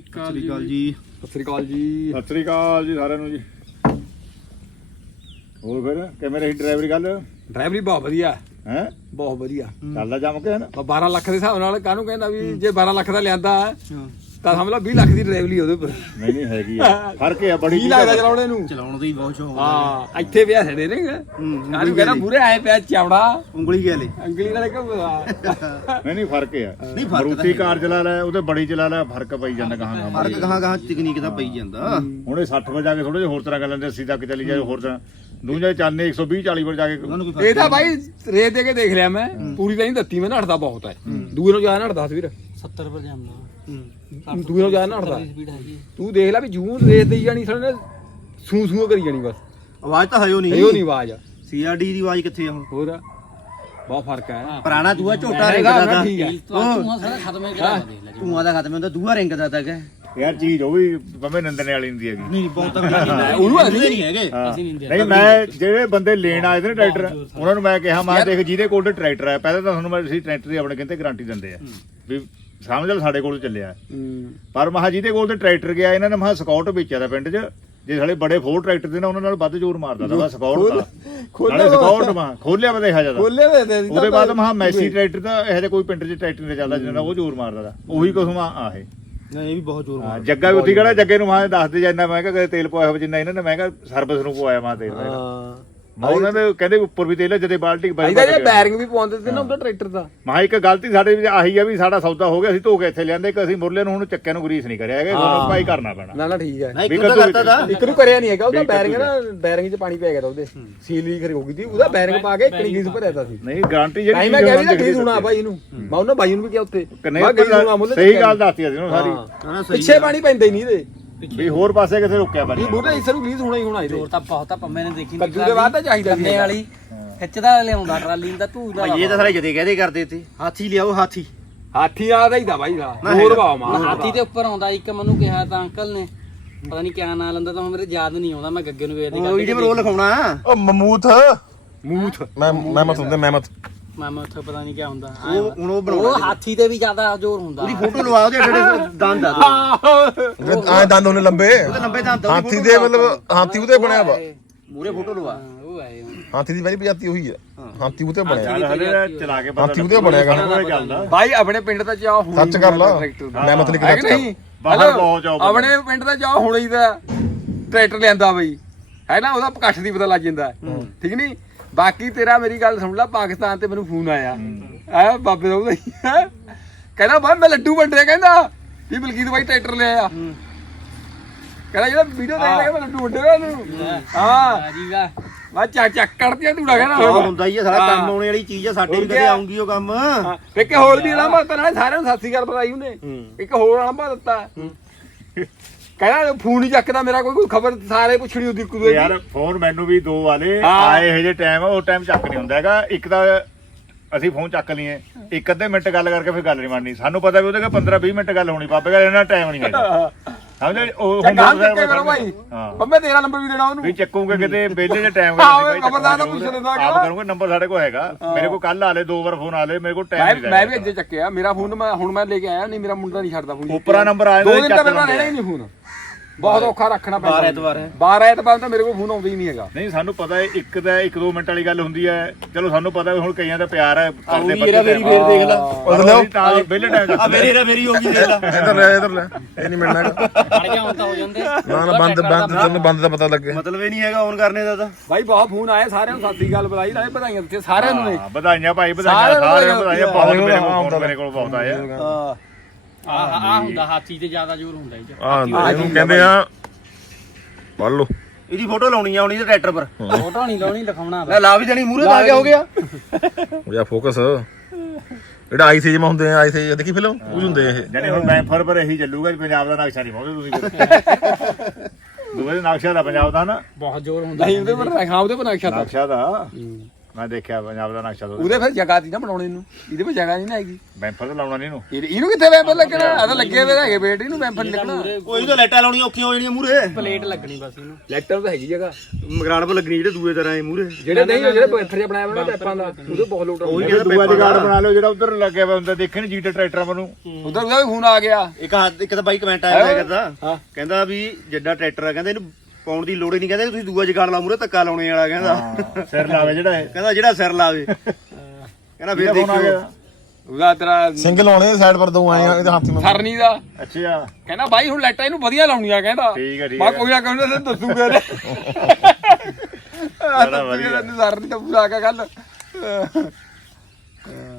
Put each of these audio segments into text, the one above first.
ਸਤਿ ਸ੍ਰੀ ਜੀ ਅਕਾਲ ਜੀ। ਸਤਿ ਸ੍ਰੀ ਅਕਾਲ ਜੀ। ਸਤਿ ਸ੍ਰੀ ਅਕਾਲ ਜੀ ਸਾਰਿਆਂ ਨੂੰ ਜੀ। ਹੋਰ ਫਿਰ ਕਿਵੇਂ ਰਹੀ ਡਰਾਈਵਰੀ ਗੱਲ? ਡਰਾਈਵਰੀ ਬਹੁਤ ਵਧੀਆ। ਹੈ? ਬਹੁਤ ਵਧੀਆ। ਚੱਲਦਾ ਜਮ ਕੇ ਹੈ ਨਾ ਬਾ 12 ਲੱਖ ਦੇ ਹਿਸਾਬ ਨਾਲ ਕਾਹਨੂੰ ਕਹਿੰਦਾ ਵੀ ਜੇ 12 ਲੱਖ ਦਾ ਲਿਆਂਦਾ ਹਾਂ। ਤਾਂ ਸਮਝ ਲਾ 20 ਲੱਖ ਦੀ ਡਰਾਈਵਰੀ ਉਹਦੇ ਉੱਪਰ। ਨਹੀਂ ਨਹੀਂ ਹੈਗੀ ਆ। ਫ਼ਰਕ ਹੈ ਬੜੀ ਕੀ ਲੱਗਦਾ ਚਲਾਉਣੇ ਨੂੰ। ਚਲਾਉਣ ਦਾ ਹੀ ਬਹੁਤ ਸ਼ੌਕ ਹਾਂ ਇੱਥੇ ਵਿਆਹ ਛੜੇ ਨੇ। ਹੂੰ, ਕਾਹਨੂੰ ਕਹਿੰਦਾ ਮੂਰੇ ਆਏ ਪਿਆ ਚੌੜਾ। ਉਂਗਲੀ ਗਿਆ ਲੈ ਅੰਗਲੀ ਨਾਲੇ ਕਿ ਨਹੀਂ ਨਹੀਂ ਫ਼ਰਕ ਹੈ ਨਹੀਂ, ਫ਼ਰਕ ਤਾਂ ਮਰੂਤੀ ਕਾਰ ਚਲਾ ਲੈ ਉਹਦੇ ਬੜੀ ਚਲਾ ਲੈ ਫ਼ਰਕ ਪਈ ਜਾਂਦਾ ਕਹਾਂ ਫ਼ਰਕ ਕਹਾਂ ਕਹਾਂ ਤਕਨੀਕ ਦਾ ਪਈ ਜਾਂਦਾ। ਹੁਣ ਇਹ 60 ਪਰ ਜਾ ਕੇ ਥੋੜੇ ਜਿਹਾ ਹੋਰ ਤਰ੍ਹਾਂ ਕਰ ਲੈਂਦੇ 80 ਤੱਕ ਚਲੀ ਜਾਏ ਹੋਰ ਤਰ੍ਹਾਂ। ਦੂਜੇ ਚਾਲੇ 120 40 ਪਰ ਜਾ ਕੇ ਇਹ ਤਾਂ ਬਾਈ ਰੇਤ ਦੇ ਕੇ ਦੇਖ ਲਿਆ ਮੈਂ। ਪੂਰੀ ਤਾਂ ਨਹੀਂ ਦਿੱਤੀ ਮੈਂ ਨੜਦਾ ਬਹੁਤ ਹੈ। ਦੂਏ ਨੂੰ ਜ਼ਿਆਦਾ ਨੜਦਾ ਵੀਰ। 70 ਪਰ ਜਾਂਦਾ। ਦੂਏ ਨੂੰ ਜ਼ਿਆਦਾ ਸਪੀਡ ਹੈਗੀ। ਤੂੰ ਦੇਖ ਲੈ ਵੀ ਜੂਨ ਰੇਤ ਦੇਈ ਜਾਣੀ ਸਾਲੇ ਸੂ ਸੂ ਕਰੀ ਜਾਣੀ ਬਸ। ਆਵਾਜ਼ ਤਾਂ ਹੈ ਉਹ ਇਹੋ ਨਹੀਂ। ਨਹੀਂ ਆਵਾਜ਼ ਸੀਆਰਡੀ ਦੀ ਆਵਾਜ਼ ਕਿੱਥੇ ਆ ਹੁਣ? ਹੋਰ ਬਹੁਤ ਫ਼ਰਕ ਹੈ ਪੁਰਾਣਾ ਦੂਆ ਝੋਟਾ ਹੈਗਾ ਰਿੰਗਦਾ ਨਾ, ਤਾਂ। ਠੀਕ ਹੈ ਤੂੰ ਸਾਰਾ ਖਤਮ ਹੀ ਕਰਾ ਦੇ ਲੈ ਧੂਆਂ ਦਾ ਖਤਮ ਹੁੰਦਾ ਦੂਆ ਰਿੰਗਦਾ ਤਾਂ ਹੈ ਯਾਰ ਚੀਜ਼ ਉਹ ਵੀ ਭਵੇਂ ਨੰਦਨੇ ਵਾਲੀ ਹੁੰਦੀ ਹੈਗੀ। ਨਹੀਂ ਬਹੁਤ ਤਕਨੀਕ ਉਹਨੂੰ ਅਸੀਂ ਨਹੀਂ ਹੈਗੇ। ਹਾਂ। ਅਸੀਂ ਨਹੀਂ ਦਿੰਦੇ। ਨਹੀਂ ਮੈਂ ਜਿਹੜੇ ਬੰਦੇ ਲੈਣ ਆਏ ਨੇ ਟਰੈਕਟਰ ਉਹਨਾਂ ਨੂੰ ਮੈਂ ਕਿਹਾ ਮੈਂ ਦੇਖ ਜਿਹਦੇ ਕੋਲ ਟਰੈਕਟਰ ਹੈ ਪਹਿਲਾਂ ਤਾਂ ਤੁਹਾਨੂੰ ਮੈਂ ਅਸੀਂ ਟਰੈਕਟਰ ਦੀ ਆਪਣੇ ਕਹਿੰਦੇ ਗਾਰੰਟੀ ਦਿੰਦੇ ਆ ਵੀ ਸਮਝ ਲਓ ਸਾਡੇ ਕੋਲ ਚੱਲਿਆ। ਹੂੰ। ਪਰ ਮਹਾ ਜਿਹਦੇ ਕੋਲ ਤੇ ਟਰੈਕਟਰ ਗਿਆ ਇਹਨਾਂ ਨੇ ਮਹਾ ਸਕਾਊਟ ਵੇਚਿਆ ਦਾ ਪਿੰਡ 'ਚ। ਜੇ ਸਾਲੇ ਬੜੇ ਫੋਰ ਟਰੈਕਟਰ ਦੇ ਨਾ ਉਹਨਾਂ ਨਾਲ ਵੱਧ ਜ਼ੋਰ ਮਾਰਦਾ ਦਾ ਵਾ ਸਕਾਊਟ ਦਾ ਵਾ। ਸਕਾਊਟ ਮਾ ਖੋਲਿਆ ਵਾ ਦੇਖਿਆ ਜਾਂਦਾ ਖੋਲੇ ਵੇ ਦੇ ਉਹਦੇ ਬਾਅਦ ਮਹਾ ਮੈਸੀ ਟਰੈਕਟਰ ਦਾ ਇਹੋ ਜਿਹਾ ਕੋਈ ਪਿੰਡ 'ਚ ਟਰੈਕਟਰ ਨਹੀਂ ਚੱਲਦਾ ਜਿਹਨਾਂ ਉਹ ਜ਼ੋਰ ਮਾਰਦਾ ਦਾ ਉਹੀ ਕੁਛ ਮਾ ਆਹੇ ਨਹੀਂ ਇਹ ਵੀ ਬਹੁਤ ਜ਼ੋਰ ਹਾਂ, ਜੱਗਾ ਵੀ ਉੱਥੇ ਕਿਹੜਾ ਜੱਗੇ ਨੂੰ ਮਹਾ ਦੱਸ ਦੇ ਜਿੰਨਾ ਮਹਿੰਗਾ ਕਦੇ ਤੇਲ ਪਵਾਇਆ ਹੋਵੇ ਜਿੰਨਾ ਇਹਨਾਂ ਨੇ ਮਹਿੰਗਾ ਸਰਵਿਸ ਨੂੰ ਪਵਾਇਆ ਮਾ ਤੇਲ। ਮੈਂ ਹਾਂ ਉਹਨਾਂ ਦੇ ਕਹਿੰਦੇ ਉੱਪਰ ਵੀ ਤੇਲ ਹੈ, ਜਦੇ ਬਾਲਟੀ ਬਾਈ ਇਹਦਾ ਜੇ ਬੈਰਿੰਗ ਵੀ ਪਵਾਉਂਦੇ ਤੇ ਨਾ ਉਹਦਾ ਟਰੈਕਟਰ ਦਾ। ਮਹਾ ਇੱਕ ਗਲਤੀ ਸਾਡੇ ਵਿੱਚ ਆਹੀ ਆ ਵੀ ਸਾਡਾ ਸੌਦਾ ਹੋ ਗਿਆ ਅਸੀਂ ਧੋ ਕੇ ਇੱਥੇ ਲਿਆਂਦੇ ਕਿ ਅਸੀਂ ਮੁਰਲੇ ਨੂੰ ਹੁਣ ਚੱਕਿਆਂ ਨੂੰ ਗਰੀਸ ਨਹੀਂ ਕਰਿਆ ਹੈਗਾ ਤੁਹਾਨੂੰ ਭਾਈ ਕਰਨਾ ਪੈਣਾ। ਨਾ ਨਾ ਠੀਕ ਹੈ ਨਾ ਇੱਕ ਵੀ ਕਦੋਂ ਕਰਤਾ ਦਾ ਇੱਕ ਨੂੰ ਕਰਿਆ ਨਹੀਂ ਹੈਗਾ ਉਹਦਾ ਵੀ ਬੈਰਿੰਗ ਨਾ ਬੈਰਿੰਗ 'ਚ ਪਾਣੀ ਪੈ ਗਿਆ ਤਾ ਉਹਦੇ। ਸੀਲ ਲੀਕ ਹੋ ਗਈ ਸੀ ਉਹਦਾ ਬੈਰਿੰਗ ਪਾ ਕੇ ਕਣੀ ਗੀਸ ਭਰਿਆ ਤਾ ਸੀ। ਨਹੀਂ ਗਾਰੰਟੀ ਨਹੀਂ ਜਿਹੜੀ ਮੈਂ ਕਿਹਾ ਵੀ ਨਾ ਗੀਸ ਹੋਣਾ ਬਾਈ ਇਹਨੂੰ। ਮੈਂ ਉਹਨਾਂ ਬਾਈ ਨੂੰ ਵੀ ਕਿਹਾ ਉੱਤੇ। ਮੈਂ ਗੀਸ ਹੋਣਾ ਮੁੱਲ ਸਹੀ ਗੱਲ ਦੱਸਤੀ ਅਸੀਂ ਉਹਨੂੰ ਸਾਰੀ। ਨਾ ਨਾ ਸਹੀ ਪਿੱਛੇ ਪਾਣੀ ਪੈਂਦਾ ਹੀ ਨਹੀਂ ਇਹਦੇ। ਵੀ ਹੋਰ ਪਾਸੇ ਕਿਥੇ ਰੁਕਿਆ ਬਣੀ ਇਹ ਮੂਰੇ ਇਸ ਨੂੰ ਗੀਸ ਹੋਣਾ ਹੀ ਹੋਣਾ ਇਹਦੇ। ਜ਼ੋਰ ਤਾਂ ਬਹੁਤ ਆ ਪੰਮੇ ਨੇ ਦੇਖੀ ਕੱਦੂ ਦੇ ਬਾਅਦ ਤਾਂ ਚਾਹੀਦਾ ਸੀ। ਕੰਨੇ ਵਾਲੀ ਖਿੱਚਦਾ ਲਿਆਉਂਦਾ ਟਰਾਲੀ ਦਾ ਧੂ ਦਾ ਭਾਈ ਇਹ ਤਾਂ ਸਾਰੇ ਜਦੇ ਕਹਦੇ ਕਰਦੇ ਤੇ ਹਾਥੀ ਲਿਆਓ ਹਾਥੀ। ਹਾਥੀ ਆਦਾ ਹੀ ਦਾ ਬਾਈ ਦਾ ਹੋਰ। ਭਾਵ ਮਾਰ ਹਾਥੀ ਦੇ ਉੱਪਰ ਆਉਂਦਾ ਇੱਕ ਮੈਨੂੰ ਕਿਹਾ ਤਾਂ ਅੰਕਲ ਨੇ ਪਤਾ ਨਹੀਂ ਕਿਆ ਨਾਂ ਲੰਦਾ ਤਾਂ ਮੇਰੇ ਯਾਦ ਨਹੀਂ ਆਉਂਦਾ ਮੈਂ ਗੱਗੇ ਨੂੰ ਵੇਖਦੀ ਉਹ ਵੀਡੀਓ ਰੋਲ ਲਿਖਾਉਣਾ ਉਹ ਮਮੂਥ। ਮੂਥ ਮੈਂ ਮਹਿਮਤ ਹੁੰਦੇ ਮਹਿਮਤ ਮੈਂ ਮੈਂ ਉੱਥੇ ਪਤਾ ਨਹੀਂ ਕਿਆ ਹੁੰਦਾ। ਉਹ ਹੁਣ ਉਹ ਉਹ ਬਣਾਉਣਾ ਹਾਥੀ ਤੇ ਵੀ ਜ਼ਿਆਦਾ ਜ਼ੋਰ ਹੁੰਦਾ। ਉਹਦੀ ਫੋਟੋ ਲਵਾ ਉਹਦੇ ਜਿਹੜੇ ਦੰਦ ਆ। ਉਹਦੇ ਆਏ ਦੰਦ ਉਹਨੇ ਲੰਬੇ। ਲੰਬੇ ਦੰਦ ਆ, ਉਹਦੀ ਹਾਥੀ photo ਦੇ ਲਵਾ। ਮਤਲਬ ਹਾਥੀ ਉਹਦੇ ਬਣਿਆ ਵਾ। ਮੂਰੇ ਫੋਟੋ ਲਵਾ। ਹਾਂ, ਉਹ ਆਏ ਹੁਣ। ਹਾਥੀ ਦੀ ਪਹਿਲੀ ਪ੍ਰਜਾਤੀ ਉਹੀ ਆ। ਹਾਥੀ ਉਹਦੇ ਬਣਿਆ। ਹਲੇ ਚਲਾ ਕੇ ਪਤਾ ਹਾਥੀ ਉਹਦੇ ਬਣਿਆ ਗਾ। ਲੱਗਦਾ ਕੋਈ ਚੱਲਦਾ ਬਾਈ ਆਪਣੇ ਪਿੰਡ ਦਾ ਚਾਹ ਹੁਣ ਸੱਚ ਕਰ ਲਾ। ਮੈਂ ਮਤਲਬ ਹੈ ਕਿ ਕਿ ਨਹੀਂ? ਬਾਹਰ? ਬਹੁਤ ਬੰਦਾ। ਆਪਣੇ ਪਿੰਡ ਦਾ ਚਾਹ ਹੁਣ ਹੀ ਦਾ ਟਰੈਕਟਰ ਲਿਆਂਦਾ ਬਈ। ਹੈ ਨਾ? ਉਹਦਾ ਪਕਸ਼ ਦੀ ਪਤਾ ਲੱਗ ਜਾਂਦਾ। ਠੀਕ ਨਹੀਂ? ਬਾਕੀ ਤੇਰਾ ਮੇਰੀ ਗੱਲ ਸੁਣ ਲੈ ਪਾਕਿਸਤਾਨ ਤੇ ਮੈਨੂੰ ਫੋਨ ਆਇਆ। ਐ ਬਾਬੇ ਦਾ ਉਹਦਾ ਹੀ। ਹੈਂ। ਕਹਿੰਦਾ ਬਾਈ ਮੈਂ ਲੱਡੂ ਵੰਡਿਆ ਕਹਿੰਦਾ ਵੀ ਬਲਕੀਤ ਬਾਈ ਟਰੈਕਟਰ ਲਿਆਇਆ ਕਹਿੰਦਾ ਜਿਹੜਾ ਵੀਡੀਓ ਦੇਖ ਲਿਆ ਮੈਂ ਲੱਡੂ ਵੰਡਿਆ ਉਹਨੂੰ ਹਾਂ। ਆ ਜੀ ਵਾ ਮੈਂ ਚੱਕ ਚੱਕ ਕੱਢਤੀਆਂ ਆਹ ਕਹਿੰਦਾ ਹੁੰਦਾ ਹੀ ਆ ਸਾਰਾ ਕੰਮ ਆਉਣੇ ਵਾਲੀ ਚੀਜ਼ ਆ ਸਾਡੇ ਵੀ ਕਦੇ ਕਿਆ? ਆਉਂਗੀ ਉਹ ਕੰਮ। ਹਾਂ, ਇੱਕ ਹੋਰ ਵੀ ਦਿੱਤਾ ਨਾਲੇ ਸਾਰਿਆਂ ਨੂੰ ਸਤਿ ਸ੍ਰੀ ਅਕਾਲ ਬਤਾਈ ਉਹਨੇ। ਇੱਕ ਹੋਰ ਲਾਂਭਾ ਦਿੱਤਾ। ਕਹਿੰਦਾ ਫੋਨ ਹੀ ਚੱਕਦਾ ਮੇਰਾ ਕੋਈ ਕੋਈ ਖਬਰ ਸਾਰੇ ਪੁੱਛਣੀ ਹੁੰਦੀ ਇੱਕ ਦੂਜੇ ਦੀ। ਯਾਰ ਫੋਨ ਮੈਨੂੰ ਵੀ ਦੋ ਵਾਲੇ ਹਾਂ। ਆਏ ਇਹ ਜੇ ਟਾਈਮ ਉਹ ਟਾਈਮ ਚੱਕ ਨਹੀਂ ਹੁੰਦਾ ਹੈਗਾ। ਇੱਕ ਤਾਂ ਅਸੀਂ ਫੋਨ ਚੱਕ ਲਈਏ। ਇੱਕ ਅੱਧੇ ਮਿੰਟ ਗੱਲ ਕਰਕੇ ਫਿਰ ਗੱਲ ਨਹੀਂ ਬਣਨੀ। ਸਾਨੂੰ ਪਤਾ ਵੀ ਉਹਦੇ ਕੋਲ 15 20 ਮਿੰਟ ਗੱਲ ਹੋਣੀ ਪਾਪੇ ਕਹਿੰਦਾ ਇਹਨਾਂ ਟਾਈਮ ਨਹੀਂ ਹੈਗਾ। ਸਮਝੇ? ਉਹ ਚੱਲ ਗਾਂ ਮੋਟਰਸਾਈਕਲ ਚੱਕੇ ਕਰੋ ਭਾਈ। ਹਾਂ। ਬੰਬੇ ਤੇਰਾ ਨੰਬਰ ਵੀ ਦੇਣਾ ਉਹਨੂੰ। ਵੀ ਚੱਕੂਗੇ ਕਿਤੇ ਵਿਹਲੇ ਜੇ ਟਾਈਮ ਆਹੋ, ਖਬਰਦਾਰ ਤਾਂ ਪੁੱਛ ਲੈਂਦਾ ਹੈਗਾ। ਆਪ ਕਰੂੰਗਾ ਨੰਬਰ ਸਾਡੇ ਕੋਲ ਹੈਗਾ। ਮੇਰੇ ਕੋਲ ਕੱਲ ਆਲੇ ਦੋ ਵਾਰ ਫੋਨ ਆਲੇ ਮੇਰੇ ਕੋਲ ਮੈਂ ਟਾਈਮ ਨਹੀਂ ਮੈਂ ਵੀ ਅੱਜੇ ਚੱਕਿਆ। ਮੇਰਾ ਫੋਨ ਮੈਂ ਹੁਣ ਮੈਂ ਲੈ ਕੇ ਆਇਆ ਨਹੀਂ ਮੇਰਾ ਮੁੰਡਾ ਨਹੀਂ ਛੱਡਦਾ ਫੋਨ ਉੱਪਰਾ ਨੰਬਰ ਆਇਆ ਦੋ ਤਾਂ ਦਿਨ ਚੱਕ ਤਾਂ ਮੇਰਾ ਲੈਂਦੇ ਲੈਣਾ ਹੀ ਨਹੀਂ ਫੋਨ ਬਹੁਤ ਔਖਾ ਰੱਖਣਾ ਪੈਂਦਾ ਬਾਰ ਐਤਵਾਰ ਹੈ। ਬਾਰ ਐਤਵਾਰ ਤਾਂ ਮੇਰੇ ਕੋਲ ਫੋਨ ਆਉਂਦਾ ਹੀ ਨਹੀਂ ਹੈਗਾ। ਨਹੀਂ ਸਾਨੂੰ ਪਤਾ ਹੈ ਇੱਕ ਦਾ ਇੱਕ ਦੋ ਮਿੰਟ ਵਾਲੀ ਗੱਲ ਹੁੰਦੀ ਹੈ। ਚਲੋ ਸਾਨੂੰ ਪਤਾ ਵੀ ਹੁਣ ਕਈਆਂ ਦਾ ਪਿਆਰ ਹੈ ਕਰਦੇ ਇਹਦਾ ਮੇਰੀ ਫੇਰ ਦੇਖ ਲਾ। ਤਾਂ ਵਿਹਲੇ ਟਾਈਮ ਆ ਮੇਰੀ ਰਾ ਮੇਰੀ ਹੋ ਗਈ ਦੇਖ ਲਾ। ਇਧਰ ਲੈ ਇਧਰ ਲੈ। ਇਹ ਨਹੀਂ ਮਿਲਣਾ ਹੈਗਾ। ਗਿਆ ਹੁਣ ਤਾਂ ਹੋ ਜਾਂਦੇ। ਨਾ ਨਾ ਬੰਦ ਬੰਦ ਤੈਨੂੰ ਬੰਦ ਦਾ ਪਤਾ ਲੱਗੇ। ਮਤਲਬ ਇਹ ਨਹੀਂ ਹੈਗਾ ਔਨ ਕਰਨੇ ਦਾ ਤਾਂ। ਭਾਈ ਬਹੁਤ ਫੋਨ ਆਏ ਸਾਰਿਆਂ ਨੂੰ ਸ੍ਰੀ ਅਕਾਲ ਬੁਲਾਈ ਨਾਲੇ ਵਧਾਈਆਂ ਦਿੱਤੀਆਂ ਸਾਰਿਆਂ ਨੂੰ ਹਾਂ ਵਧਾਈਆਂ ਭਾਈ ਵਧਾਈਆਂ ਸਾਰਿਆਂ ਨੂੰ ਵਧਾਈਆਂ ਬਹੁਤ। ਮੇਰੇ ਕੋਲ ਮੇਰੇ ਬਹੁਤ ਆਏ ਆ। ਹਾਂ। ਆ ਆ ਹੁੰਦਾ ਹਾਥੀ ਤੇ ਜ਼ਿਆਦਾ ਜ਼ੋਰ ਹੁੰਦਾ ਇਹ ਚ। ਆ ਇਹਨੂੰ ਕਹਿੰਦੇ ਆ ਪੜ ਲਓ। ਇਹਦੀ ਫੋਟੋ ਲਾਉਣੀ ਆ ਹੁਣ ਇਹਦੇ ਟਰੈਕਟਰ ਪਰ। ਫੋਟੋ ਨਹੀਂ ਲਾਉਣੀ ਲਿਖਾਉਣਾ ਲੈ ਲਾ ਵੀ ਦੇਣੀ ਮੂਰੇ ਤਾਂ ਆ ਗਿਆ ਹੋ ਗਿਆ ਉਹ ਜਾ ਫੋਕਸ ਜਿਹੜਾ ਆਈਸੀ ਜਿਹਾ ਹੁੰਦੇ ਆ ਆਈਸੀ ਦੇਖੀ ਫਿਲਮ ਉਹ ਹੁੰਦੇ ਇਹ। ਜਾਨੀ ਹੁਣ ਮੈਂਫਰ ਪਰ ਇਹੀ ਚੱਲੂਗਾ ਵੀ ਪੰਜਾਬ ਦਾ ਨਕਸ਼ਾ ਨਹੀਂ ਪਾਉਂਦੇ ਤੁਸੀਂ ਦੂਏ ਦੇ ਨਕਸ਼ਾ ਦਾ ਪੰਜਾਬ ਦਾ ਨਾ। ਬਹੁਤ ਜ਼ੋਰ ਹੁੰਦਾ। ਨਹੀਂ ਉਹਦੇ ਪਰ ਹਾਂ ਉਹਦੇ ਪਰ ਨਕਸ਼ਾ ਤਾਂ। ਨਕਸ਼ਾ ਦਾ। ਮੈਂ ਦੇਖਿਆ ਪੰਜਾਬ ਦਾ ਨਕਸ਼ਾ ਤੋਂ ਉਹਦੇ ਫਿਰ ਜਗ੍ਹਾ ਦੀ ਨਾ ਬਣਾਉਣੇ ਨੂੰ। ਇਹਦੇ ਵਿੱਚ ਜਗ੍ਹਾ ਨਹੀਂ ਨਾ ਹੈਗੀ। ਬੈਂਫਰ ਤਾਂ ਲਾਉਣਾ ਨਹੀਂ ਇਹਨੂੰ। ਇਹ- ਇਹਨੂੰ ਕਿੱਥੇ ਵੈਂਪਰ ਲੱਗਣਾ? ਆ ਤਾਂ ਲੱਗੇ ਹੋਏ ਹੈਗੇ ਬੇਟ ਇਹਨੂੰ ਵੈਂਪਰ ਨਹੀਂ ਲੱਗਣਾ। ਕੋਈ ਤਾਂ ਲਾਈਟਾਂ ਲਾਉਣੀਆਂ ਔਖੀਆਂ ਹੋ ਜਾਣੀਆਂ ਮੂਰੇ ਪਲੇਟ ਲੱਗਣੀ ਬਸ ਇਹਨੂੰ। ਲੈਟਰ ਤਾਂ ਹੈਗੀ ਜਗ੍ਹਾ। ਮਗਰਾੜ ਪਰ ਲੱਗਣੀ ਜਿਹੜੇ ਦੂਏ ਤਰ੍ਹਾਂ ਇਹ ਮੂਰੇ ਜਿਹੜੇ ਨਹੀਂ ਜਿਹੜੇ ਵੈਂਪਰ ਜਿਹਾ ਬਣਾਇਆ ਹੋਇਆ ਨਾ ਟੈਪਾਂ ਦਾ ਉਹਦੇ ਬਹੁਤ ਲੋਟ ਉਹੀ ਇਹ ਕਹਿੰਦਾ ਦੂਆ ਜਗਾੜ। ਬਣਾ ਲਿਓ ਜਿਹੜਾ ਉਧਰ ਲੱਗਿਆ ਹੋਇਆ ਹੁੰਦਾ ਦੇਖੇ ਨੀ ਜੀਟੇ ਟਰੈਕਟਰਾਂ ਨੂੰ? ਉਧਰ ਉਹਦਾ ਵੀ ਫੋਨ ਆ ਗਿਆ। ਇੱਕ ਹੱਥ ਇੱਕ ਤਾਂ ਬਾਈ ਕਮੈਂਟ ਆਇਆ ਹੋਇਆ ਕਰਦਾ। ਕਹਿੰਦਾ ਵੀ ਜਿੱਡਾ ਟਰੈਕਟਰ ਆ ਕਹਿੰਦਾ ਇਹਨੂੰ ਪਾਉਣ ਦੀ ਲੋੜ ਹੀ ਨਹੀਂ ਕਹਿੰਦੇ ਤੁਸੀਂ ਦੂਆ ਜਗਾੜ ਲਾ ਮੂਰੇ ਧੱਕਾ ਲਾਉਣੇ ਵਾਲਾ ਕਹਿੰਦਾ। ਸਿਰ ਲਾਵੇ ਜਿਹੜਾ ਇਹ। ਕਹਿੰਦਾ ਜਿਹੜਾ ਸਿਰ ਲਾਵੇ। ਕਹਿੰਦਾ ਫਿਰ ਆ ਗਿਆ ਉਹਦਾ ਤੇਰਾ ਸਿੰਗਲ ਆਉਣੇ ਸਾਈਡ ਪਰ ਦੋ ਆਏ ਆ ਇਹਦੇ ਹੱਥ ਨੂੰ। ਸਰਨੀ ਦਾ। ਅੱਛਾ। ਕਹਿੰਦਾ ਬਾਈ ਹੁਣ ਲਾਈਟਾਂ ਇਹਨੂੰ ਵਧੀਆ ਲਾਉਣੀਆਂ ਕਹਿੰਦਾ। ਠੀਕ ਹੈ, ਠੀਕ ਮੈਂ। ਕੋਈ ਨਾ ਕਹਿੰਦਾ ਤੈਨੂੰ ਦੱਸੂਗਾ ਬੜਾ ਵਧੀਆ। ਸਰਨੀ ਤਾਂ ਪੂਰਾ ਆ ਗਿਆ ਗੱਲ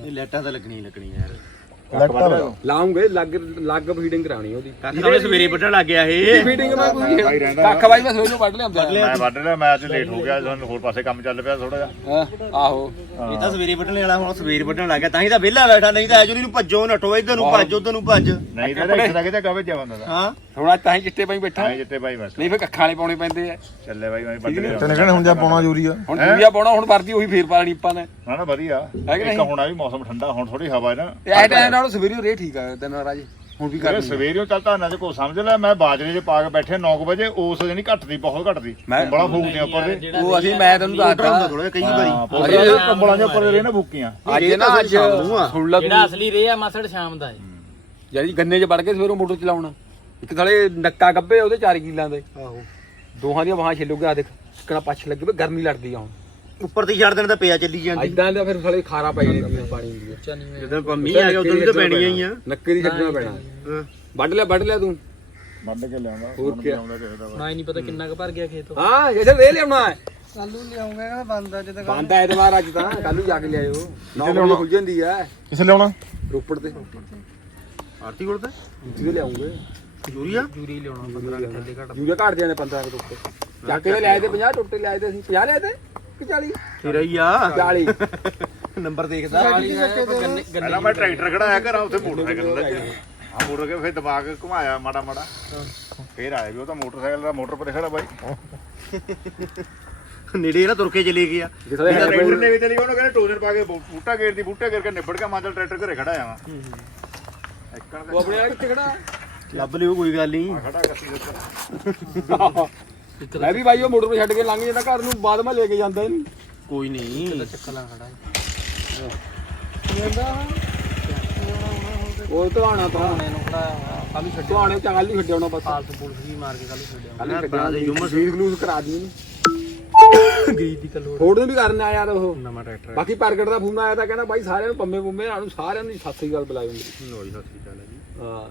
ਇਹ ਲਾਈਟਾਂ ਤਾਂ ਲੱਗਣੀ ਲੱਗਣੀ ਯਾਰ। ਲੈਟਰ ਲਾਉਂਗੇ ਲੱਗ ਲੱਗ ਫੀਡਿੰਗ ਕਰਾਣੀ ਉਹਦੀ। ਕੱਖ ਤਾਂ ਸਵੇਰੇ ਵੱਢਣ ਲੱਗ ਗਿਆ ਇਹ। ਫੀਡਿੰਗ ਮੈਂ ਕੋਈ ਰਹਿੰਦਾ। ਕੱਖ ਬਾਈ ਮੈਂ ਸੋਚੋ ਵੱਢ ਲਿਆਉਂਦਾ। ਮੈਂ ਵੱਢ ਲਿਆ ਮੈਂ ਅੱਜ ਲੇਟ ਹੋ ਗਿਆ ਸਾਨੂੰ ਹੋਰ ਪਾਸੇ ਕੰਮ ਚੱਲ ਪਿਆ ਥੋੜਾ ਜਿਹਾ। ਆਹੋ। ਇਹ ਤਾਂ ਸਵੇਰੇ ਵੱਢਣ ਵਾਲਾ ਹੁਣ ਸਵੇਰ ਵੱਢਣ ਲੱਗ ਗਿਆ ਤਾਂ ਹੀ ਤਾਂ ਵਿਹਲਾ ਬੈਠਾ ਨਹੀਂ ਤਾਂ ਐਜੂਰੀ ਨੂੰ ਭੱਜੋ ਨੱਠੋ ਇੱਧਰ ਨੂੰ ਭੱਜ ਉੱਧਰ ਨੂੰ ਭੱਜ। ਨਹੀਂ ਤਾਂ ਇੱਕ ਦਾ ਕਿਤੇ ਕਵੇ ਜਾ ਬੰਦਾ ਦਾ ਹਾਂ। ਹੁਣ ਅੱਜ ਤਾਂ ਹੀ ਚਿੱਟੇ ਪਾਈ ਬੈਠਾ। ਹਾਂ ਜਿੱਤੇ ਭਾਈ ਬਸ ਨਹੀਂ ਫਿਰ ਕੱਖਾਂ ਵਾਲੇ ਪਾਉਣੇ ਪੈਂਦੇ ਆ। ਚੱਲੇ ਭਾਈ ਮੈਂ ਤੇ ਨਿਕਲਣ ਹੁਣ ਜਾ ਪਾਉਣਾ ਜ਼ਰੂਰੀ ਆ। ਹੁਣ ਦੂਜਾ ਪਾਉਣਾ ਹੁਣ ਵਰਦੀ ਉਹੀ ਫੇਰ ਪਾਣੀ ਆਪਾਂ ਨੇ। ਨਾ ਨਾ ਵਧੀਆ। ਹੈ ਕਿ ਇੱਕ? ਹੋਣਾ ਵੀ ਮੌਸਮ ਠੰਡਾ ਹੁਣ ਥੋੜੀ ਹਵਾ ਹੈ ਨਾ ਤੇ ਐ ਟਾਈਮ ਨਾਲ ਸਵੇਰੇ ਰੇ ਠੀਕ ਆ ਦਿਨ ਰਾਜੇ। ਹੁਣ ਵੀ ਕਰ ਸਵੇਰੇ ਚੱਲਦਾ ਨਾ ਜੇ ਕੋ ਸਮਝ ਲੈ ਮੈਂ ਬਾਜਰੇ 'ਚ ਪਾ ਕੇ ਬੈਠੇ 9 ਵਜੇ ਉਸ ਦਿਨ ਹੀ ਘਟਦੀ ਬਹੁਤ ਘਟਦੀ। ਮੈਂ- ਬੜਾ ਫੂਕਦੇ ਉੱਪਰ ਦੇ। ਉਹ ਅਸੀਂ ਮੈਂ ਤੈਨੂੰ ਦੱਸਦਾ। ਥੋੜਾ ਕਈ ਵਾਰੀ। ਹਾਂ ਪੂਰੇ ਕੰਬਲਾਂ ਦੇ ਉੱਪਰ ਦੇ ਨਾ ਬੁੱਕੀਆਂ ਅੱਜ ਨਾ ਤਾਂ ਅੱਜ ਸ਼ਾਮ ਨੂੰ ਆ। ਸੁਣ ਲਾ ਜਿਹੜਾ ਅਸਲੀ ਰੇ ਆ ਮਸੜ ਸ਼ਾਮ ਦਾ ਹੈ ਜਿਹੜੀ ਗੰਨੇ 'ਚ ਵੜ ਕੇ ਸਵੇਰੋਂ ਮੋਟਰ ਚਲਾਉਣਾ। ਇੱਕ ਥਲੇ ਨੱਕਾ ਗੱਬੇ ਉਹਦੇ 4 ਕਿੱਲਾਂ ਦੇ। ਆਹੋ। ਦੋਹਾਂ ਦੀਆਂ ਬਾਹਾਂ ਛਿੱਲੋਗੇ ਆ ਦੇਖ ਕਿਹੜਾ ਪੱਛ ਲੱਗੀ ਵੇ ਗਰਮੀ ਲੜਦੀ ਆ ਹੁਣ। ਉੱਪਰ ਦੀ ਛੱਡ ਦੇਣ ਤਾਂ ਪਿਆ ਚੱਲੀ ਜਾਂਦੀ। ਐਦਾਂ ਦਾ ਫਿਰ ਥਲੇ ਖਾਰਾ ਪੈ ਜਾਂਦੀ ਆ। ਪਾਣੀ ਦੀ ਜਦੋਂ ਮੀਂਹ ਆ ਗਿਆ ਉਦੋਂ ਵੀ ਤਾਂ ਪੈਣੀਆਂ ਹੀ ਆ। ਨੱਕੇ ਦੀ ਛੱਡਣਾ ਪੈਣਾ। ਹਾਂ। ਵੱਢ ਲਿਆ ਵੱਢ ਲਿਆ ਤੂੰ। ਵੱਢ ਕੇ ਲਿਆਉਂਦਾ ਹੋਰ ਹੁਣ ਕਿਆ? ਲਿਆਉਂਦਾ ਕਿਸੇ ਦਾ ਨਾ ਹੀ ਨਹੀਂ ਪਤਾ ਕਿੰਨਾ ਕੁ ਭਰ ਗਿਆ ਖੇਤ ਹਾਂ ਜੈਸੇ ਰੇ ਲਿਆਉਣਾ ਹੈ। ਆਲੂ ਲਿਆਉਂਗਾ ਬੰਦਾ ਜਦ ਬੰਦ ਐਤਵਾਰ ਅੱਜ ਤਾਂ ਕੱਲ ਜਾ ਕੇ ਲਿਆਇਓ। ਨੌ ਵਜੇ ਖੁੱਲ ਜਾਂਦੀ ਆ। ਕਿਸ ਲਿਆਉਣਾ? ਰੋਪੜ ਤੇ। ਆਰਤੀ ਕੋਲ ਤਾਂ? ਜਿਹਦੇ ਲਿਆਉਂਗੇ। ਯੂਰੀਆ ਜੂਰੀ ਲਿਆਉਣਾ 15 ਥੱਲੇ ਘਟ। ਜੂਰੇ ਘਾਟ ਜਾਣੇ 15 ਕੁ ਟੁੱਟੇ। ਚੱਕ ਕੇ ਲਿਆਏ ਤੇ 50 ਟੁੱਟੇ ਲਿਆਏ ਤੇ ਅਸੀਂ। 50 ਲਿਆਏ ਤੇ ਕਿ 40 ਤੇਰਾ ਹੀ ਆ। 40 ਨੰਬਰ ਦੇਖਦਾ। ਗੰਨੇ ਪਹਿਲਾਂ ਮੈਂ ਟਰੈਕਟਰ ਖੜਾਇਆ ਘਰਾਂ ਉੱਥੇ ਮੋਟਰਸਾਈਕਲ ਲੈ ਕੇ ਆ ਮੋਟਰ ਕੇ ਫਿਰ ਦਿਮਾਗ ਘੁਮਾਇਆ ਮਾੜਾ ਮਾੜਾ। ਫੇਰ ਆਇਆ ਵੀ ਉਹ ਤਾਂ ਮੋਟਰਸਾਈਕਲ ਦਾ ਮੋਟਰ ਪਰ ਖੜਾ ਬਾਈ। ਨੇੜੇ ਨਾ ਤੁਰ ਕੇ ਚਲੇ ਗਿਆ। ਟਰੈਕਟਰ ਨੇ ਵੀ ਚਲੀ ਉਹਨੂੰ ਕਹਿੰਦੇ ਟੋਜਰ ਪਾ ਕੇ ਬੂਟਾ ਗੇਰ ਦੀ ਬੂਟਾ ਗੇਰ ਕੇ ਨਿਬੜ ਕੇ ਮਾਜਲ ਟਰੈਕਟਰ ਘਰੇ ਖੜਾ ਆਵਾਂ ਉਹ ਆਪਣੇ ਆ ਕਿੱਥੇ ਖੜਾ ਲੱਭ ਲਿਓ ਕੋਈ ਗੱਲ ਨਹੀਂ। ਖੜਾ ਮੈਂ ਵੀ ਬਾਈ ਉਹ ਮੋਟਰ ਤੇ ਛੱਡ ਕੇ ਲੰਘ ਜਾਂਦਾ ਘਰ ਨੂੰ ਬਾਅਦ ਮੈਂ ਲੈ ਕੇ ਜਾਂਦਾ ਇਹਨੂੰ ਕੋਈ ਨਹੀਂ। ਚੱਕਲਾ ਖੜਾ ਹੈ? ਉਹ ਧਵਾਣਾ ਇਹਨੂੰ ਖੜਾ ਕੱਲ ਨੂੰ ਛੱਡਿਆ। ਧਵਾਣੇ ਚਾਲ ਨਹੀਂ ਛੱਡਿਆਉਣਾ ਬਸ। ਫਾਲਤੂ ਪੁਲਿਸ ਵੀ ਮਾਰ ਕੇ ਕੱਲ ਨੂੰ ਛੱਡਿਆ ਕੱਲ ਨੂੰ ਬਣਾ ਦੇ ਛੱਡਿਆ ਗਰੀਬ ਗਲੂਸ ਕਰਾ ਦੀ ਗਰੀਬ ਦੀ ਕਲੋੜ ਫੋੜ ਨੂੰ ਵੀ ਕਰਨ ਆਇਆ ਯਾਰ ਉਹ। ਨਵਾਂ ਟਰੈਕਟਰ। ਬਾਕੀ ਪ੍ਰਗਟ ਦਾ ਫੋਨ ਆਇਆ ਤਾਂ ਕਹਿੰਦਾ ਬਾਈ ਸਾਰਿਆਂ ਨੂੰ ਪੰਮੇ ਪੁੰਮੇ ਨਾਲ ਨੂੰ ਸਾਰਿਆਂ ਨੂੰ ਸਤਿ ਸ੍ਰੀ ਅਕਾਲ ਬੁਲਾਈ ਹੁੰਦੀ ਲੋਈ ਸਤਿ ਸ਼੍ਰੀ ਅਕਾਲ ਜੀ। ਹਾਂ।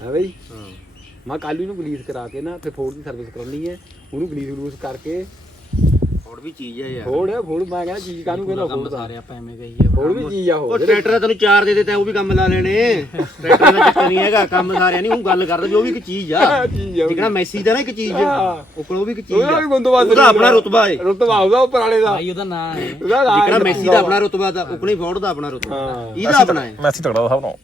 ਹਾਂ ਬਈ। ਹਾਂ। ਮੈਂ ਕੱਲ ਨੂੰ ਗਲੀਸ ਕਰਾ ਕੇ ਨਾ ਫਿਰ ਫੋੜ ਦੀ ਸਰਵਿਸ ਕਰਾਉਣੀ ਹੈ। ਉਹਨੂੰ ਗਲੀਸ ਗਲੂਸ ਕਰਕੇ ਹੋਰ ਵੀ ਚੀਜ਼ ਹੈ ਯਾਰ। ਫੋੜ ਫੋੜ ਮੈਂ ਕਹਿੰਦਾ ਚੀਜ਼ ਕਾਹਨੂੰ ਕਹਿੰਦਾ ਫੋੜ ਦਾ ਸਾਰੇ ਆਪਾਂ ਐਵੇਂ ਫੋੜ ਵੀ ਚੀਜ਼ ਆ ਉਹ ਟਰੈਕਟਰ ਦਾ ਤੈਨੂੰ ਚਾਰ ਦੇ ਦੇ ਤੈਂ ਉਹ ਵੀ ਕੰਮ ਲਾ ਲੈਣੇ। ਟਰੈਕਟਰ ਦਾ ਚੱਕਰ ਨਹੀਂ ਹੈਗਾ ਕੰਮ ਸਾਰਿਆਂ ਨਹੀਂ ਉਹ ਗੱਲ ਕਰਦਾ ਵੀ ਉਹ ਵੀ ਇੱਕ ਚੀਜ਼ ਆ। ਚੀਜ਼ ਆ ਜਿਹੜਾ ਮੈਸੀ ਦਾ ਨਾ ਇੱਕ ਚੀਜ਼। ਹਾਂ। ਉਹ ਕੋਲ ਉਹ ਵੀ ਇੱਕ ਚੀਜ਼ ਆ। ਉਹਦਾ ਆਪਣਾ ਰੁਤਬਾ ਏ। ਰੁਤਬਾ ਉਹਦਾ ਉੱਪਰ ਵਾਲੇ ਦਾ। ਭਾਈ ਉਹਦਾ ਨਾਂ ਹੈ ਜਿਹੜਾ ਹੈ ਮੈਸੀ ਦਾ ਆਪਣਾ ਰੁਤਬਾ ਦਾ ਉਕਣੇ ਫੋਰਡ ਦਾ ਆਪਣਾ ਰੁਤਬਾ। ਹਾਂ। ਇਹਦਾ ਆਪਣਾ ਹੈ ਮੈਸੀ ਤਗੜਾ ਸਭ ਤੋਂ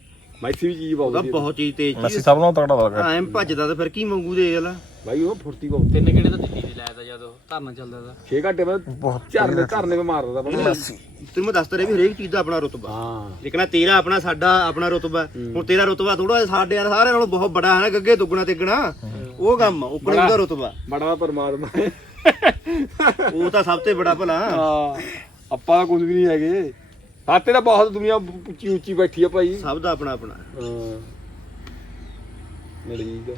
ਮੈਸੀ ਵੀ ਚੀਜ਼ ਉਹਦਾ ਬਹੁਤ ਬਹੁਤ ਚੀਜ਼ ਤੇਜ਼ ਮੈਸੀ ਸਭ ਤੋਂ ਤਗੜਾ ਲੱਗਾ ਐਂ ਭੱਜਦਾ ਤਾਂ ਫਿਰ ਕੀ ਮੰਗੂ ਦੇ ਗੱਲ ਭਾਈ ਉਹ ਫੁਰਤੀ ਬਹੁਤ। ਤਿੰਨ ਕਿਹੜੇ ਤਾਂ ਦਿੱਲੀ ਦੇ ਲਾਇਆ ਤਾ ਜਦੋਂ ਧਰਨਾ ਚੱਲਦਾ ਤਾ। 6 ਘੰਟੇ ਬਾਅਦ ਬਹੁਤ ਝਰਨੇ ਧਰਨੇ ਮੇ ਮਾਰਦਾ ਬੰਦਾ। ਮੈਸੀ। ਤੈਨੂੰ ਮੈਂ ਦੱਸਦਾ ਰਿਹਾ ਵੀ ਹਰੇਕ ਚੀਜ਼ ਦਾ ਆਪਣਾ ਰੁਤਬਾ। ਹਾਂ। ਲੇਕਿਨ ਤੇਰਾ ਆਪਣਾ ਸਾਡਾ ਆਪਣਾ ਰੁਤਬਾ। ਹੁਣ ਤੇਰਾ ਰੁਤਬਾ ਥੋੜਾ ਸਾਡੇ ਯਾਰ ਸਾਰਿਆਂ ਨਾਲੋਂ ਬਹੁਤ ਬੜਾ ਹੈ ਨਾ ਗੱਗੇ ਦੁੱਗਣਾ ਤਿੱਗਣਾ। ਉਹ ਕੰਮ ਉਕਣੇ ਉਹਦਾ ਰੁਤਬਾ। ਬੜਾ ਪਰਮਾਤਮਾ ਹੈ। ਉਹ ਤਾਂ ਸਭ ਤੋਂ ਬੜਾ ਭਲਾ। ਹਾਂ। ਆਪਾਂ ਤਾਂ ਕੁਝ ਵੀ ਨਹੀਂ ਹੈਗੇ। ਸਾਤੇ ਤਾਂ ਬਹੁਤ ਦੁਨੀਆ ਉੱਚੀ ਉੱਚੀ ਬੈਠੀ ਆ ਭਾਈ। ਸਭ ਦਾ ਆਪਣਾ ਆਪਣਾ। ਹਾਂ। ਮਿਲ ਗਈ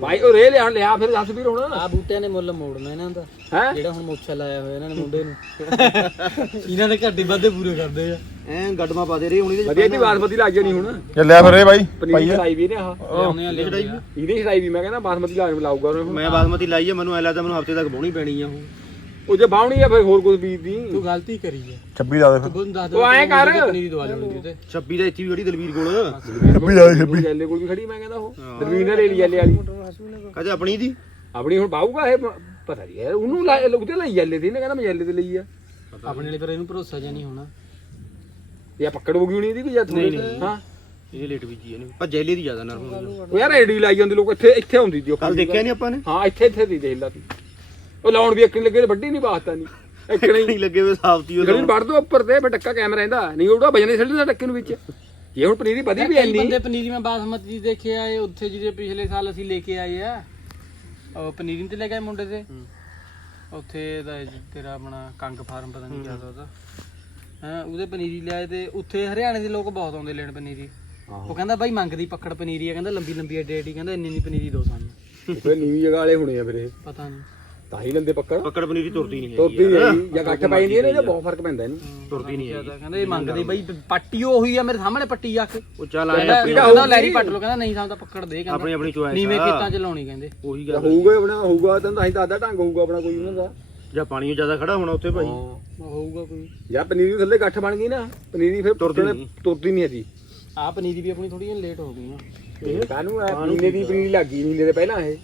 ਭਾਈ ਉਹ ਰੇ ਲਿਆਣ ਲਿਆ ਫਿਰ ਦੱਸ ਵੀ ਹੁਣ। ਆ ਬੂਟਿਆਂ ਨੇ ਮੁੱਲ ਮੋੜਨਾ ਇਹਨਾਂ ਦਾ। ਹੈ? ਜਿਹੜਾ ਹੁਣ ਮੋਛਾ ਲਾਇਆ ਹੋਇਆ ਇਹਨਾਂ ਨੇ ਮੁੰਡੇ ਨੂੰ। ਇਹਨਾਂ ਦੇ ਘੱਟੇ ਵਾਧੇ ਪੂਰੇ ਕਰਦੇ ਆ। ਐਂ ਗੱਡਮਾ ਪਾ ਦੇ ਰਹੀ ਹੁਣ ਇਹਦੇ ਵਧੀਆ ਦੀ ਬਾਸਮਤੀ ਲੱਗ ਜਾਣੀ ਹੁਣ। ਇਹ ਲੈ ਫਿਰ ਇਹ ਬਾਈ ਪਨੀਰ ਚੜਾਈ ਵੀ ਨੇ ਆਹ। ਲਿਆਉਣੇ ਆ ਲਿਆਉਣੇ ਆ ਇਹਦੀ ਚੜਾਈ ਵੀ ਮੈਂ ਕਹਿੰਦਾ ਬਾਸਮਤੀ ਲਾ ਲਾਊਗਾ ਉਹਨੇ। ਹੁਣ। ਮੈਂ ਬਾਸਮਤੀ ਲਾਈ ਆ ਮੈਨੂੰ ਐ ਲੱਗਦਾ ਮੈਨੂੰ ਹਫ਼ਤੇ ਤੱਕ ਬੋਣੀ ਪੈਣੀ ਆ ਉਹ। ਉਹ ਜੇ ਬਾਉਣੀ ਆ ਫਿਰ ਹੋਰ ਕੁਝ ਬੀਜਦੀ ਤੂੰ ਗਲਤੀ ਕਰੀ ਹੈ। 26 ਦਾ ਦੇ ਫਿਰ ਦੱਸ ਉਹ ਐਂ ਕਰ। ਪਨੀਰੀ ਦਵਾ ਲੈਣੀ ਉਹਦੇ। 26 ਦਾ ਇੱਥੇ ਵੀ ਖੜੀ ਦਲਵੀਰ ਕੋਲ। 26 ਦਾ 26 ਜੈਲੇ ਕੋਲ ਵੀ ਖੜੀ ਮੈਂ ਕਹਿੰਦਾ ਉਹ। ਦਰਵੀਰ ਨੇ ਲੈ ਲਈ ਜੈਲੇ ਵਾਲੀ। ਕਹਦੇ ਆਪਣੀ ਦੀ? ਆਪਣੀ ਹੁਣ ਬਾਊਗਾ ਇਹ ਪ- ਪਤਾ ਨਹੀਂ ਯਾਰ ਉਹਨੂੰ ਲਾ ਉਹਦੇ ਲਈ ਜੈਲੇ ਤੇ ਇਹਨੇ ਕਹਿੰਦਾ ਮੈਂ ਜੈਲੇ ਤੇ ਲਈ ਆ। ਆਪਣੇ ਵਾਲੀ ਪਰ ਇਹਨੂੰ ਭਰੋਸਾ ਨਹੀਂ ਹੋਣਾ। ਇਹ ਪਕੜ ਹੋ ਗਈ ਹੋਣੀ ਇਹਦੀ ਵੀ ਜਾਂ ਥੋੜੀ ਹਾਂ। ਇਹ ਲੇਟ ਵੀ ਜੀ ਇਹਨੇ। ਪਰ ਜੈਲੇ ਦੀ ਜ਼ਿਆਦਾ ਨਰਮ ਉਹ ਯਾਰ ਏਡੀ ਲਾਈ ਜਾਂਦੇ ਲੋਕ ਇੱਥੇ ਇੱਥੇ ਹੁੰਦੀ ਦੀ ਉਹ। ਕੱਲ ਦੇਖਿਆ ਨਹੀਂ ਆਪਾਂ ਨੇ? ਹਾਂ ਇੱਥੇ ਇੱਥੇ ਦੀ ਦੇਖ ਲਾ ਤੂੰ। ਉਹ ਲਾਉਣ ਵੀ ਇੱਕ ਨਹੀਂ ਲੱਗੇ ਵੱਡੀ ਨਹੀਂ ਬਾਸਤਾ ਨਹੀਂ ਇੱਕ ਨਹੀਂ ਨਹੀਂ ਲੱਗੇ ਵੇ ਸਾਫਤੀ ਉਹ ਗਲੀ ਵੜ ਦੋ ਉੱਪਰ ਤੇ ਫਿਰ ਟੱਕਾ ਕੈਮਰਾ ਰਹਿੰਦਾ ਨਹੀਂ ਉਹਦਾ ਵਜਣੇ ਛੱਡਦਾ ਟੱਕੇ ਨੂੰ ਵਿੱਚ। ਜੇ ਹੁਣ ਪਨੀਰੀ ਵਧੀ ਵੀ ਐਨੀ ਬੰਦੇ ਪਨੀਰੀ ਮੈਂ ਬਾਸਮਤੀ ਦੀ ਦੇਖੇ ਆਏ ਉੱਥੇ ਜਿਹੜੇ ਪਿਛਲੇ ਸਾਲ ਅਸੀਂ ਲੈ ਕੇ ਆਏ ਆ। ਉਹ ਪਨੀਰੀ ਤੇ ਲੈ ਗਏ ਮੁੰਡੇ ਤੇ ਉੱਥੇ ਦਾ ਤੇਰਾ ਆਪਣਾ ਕੰਗ ਫਾਰਮ ਪਤਾ ਨਹੀਂ ਕਿਆ ਦਾ ਉਹਦਾ। ਹਾਂ ਉਹਦੇ ਪਨੀਰੀ ਲਿਆਏ ਤੇ ਉੱਥੇ ਹਰਿਆਣੇ ਦੇ ਲੋਕ ਬਹੁਤ ਆਉਂਦੇ ਲੈਣ ਪਨੀਰੀ। ਉਹ ਕਹਿੰਦਾ ਬਾਈ ਮੰਗਦੀ ਪੱਕੜ ਪਨੀਰੀ ਆ ਕਹਿੰਦਾ ਲੰਬੀ ਲੰਬੀ ਏਡੀ ਏਡੀ ਕਹਿੰਦਾ ਇੰਨੀ ਇੰਨੀ ਪਨੀਰੀ ਦੋ ਸਾਨੂੰ। ਫਿਰ ਨੀਵੀਂ ਜਗ੍ਹਾ ਵਾਲੇ ਹੋਣੇ ਆ ਫਿਰ ਇਹ। ਪਤਾ ਨਹੀਂ ਤਾਂ ਹੀ ਲੰਦੇ ਪੱਕੜ। ਪਕੜ ਪਨੀਰੀ ਤੁਰਦੀ ਨਹੀਂ ਤੋਤੀ ਨਹੀਂ ਜਾਂ ਗੱਠ ਪਾਈ ਨਹੀਂ ਇਹਨੇ ਬਹੁਤ ਫ਼ਰਕ ਪੈਂਦਾ ਇਹਨੂੰ। ਤੁਰਦੀ ਨਹੀਂ ਜ਼ਿਆਦਾ ਕਹਿੰਦਾ ਇਹ ਮੰਗਦੇ ਬਾਈ ਪੱਟੀ ਉਹ ਹੋਈ ਆ ਮੇਰੇ ਸਾਹਮਣੇ ਪੱਟੀ ਆ। ਕੇ ਉਹ ਚੱਲ ਕਹਿੰਦਾ ਆਇਆ ਕਹਿੰਦਾ ਲੈਰੀ ਪੱਟ ਲੋ ਕਹਿੰਦਾ ਨਹੀਂ ਸਾਨੂੰ ਤਾਂ ਪੱਕੜ ਦੇ ਕਹਿੰਦਾ। ਆਪਣੀ ਆਪਣੀ ਚੋਇਸ ਨੀਵੇਂ ਖੇਤਾਂ ਚ ਲਾਉਣੀ ਕਹਿੰਦੇ। ਉਹੀ ਗੱਲ ਹੋਊਗਾ ਆਪਣਾ ਹੋਊਗਾ ਤਾਂ ਤਾਂ ਹੀ ਤਾਂ ਆਦਾ ਢੰਗ ਹੋਊਗਾ ਆਪਣਾ ਕੋਈ ਉਹਨਾਂ ਦਾ। ਜਾਂ ਪਾਣੀ ਜ਼ਿਆਦਾ ਖੜਾ ਹੋਣਾ ਉੱਥੇ ਭਾਈ। ਹੋਊਗਾ ਕੋਈ। ਜਾਂ ਪਨੀਰੀ ਥੱਲੇ ਗੱਠ ਬਣ ਗਈ ਨਾ ਪਨੀਰੀ ਫਿਰ ਤੁਰਦੀ ਤੁਰਦੀ ਨਹੀਂ। ਤੁਰਦੀ ਨਹੀਂ ਇਹਦੀ ਆ ਪਨੀਰੀ ਵੀ ਆਪਣੀ ਥੋੜੀ ਜਿਹੀ ਲੇਟ ਹੋ ਗਈ ਆ ਇਹ ਕਾਨੂੰ ਆ? ਮਹੀਨੇ ਦੀ ਪਨੀਰੀ ਲੱਗੀ ਮਹੀਨੇ ਦੇ ਪਹਿਲਾਂ ਇਹ।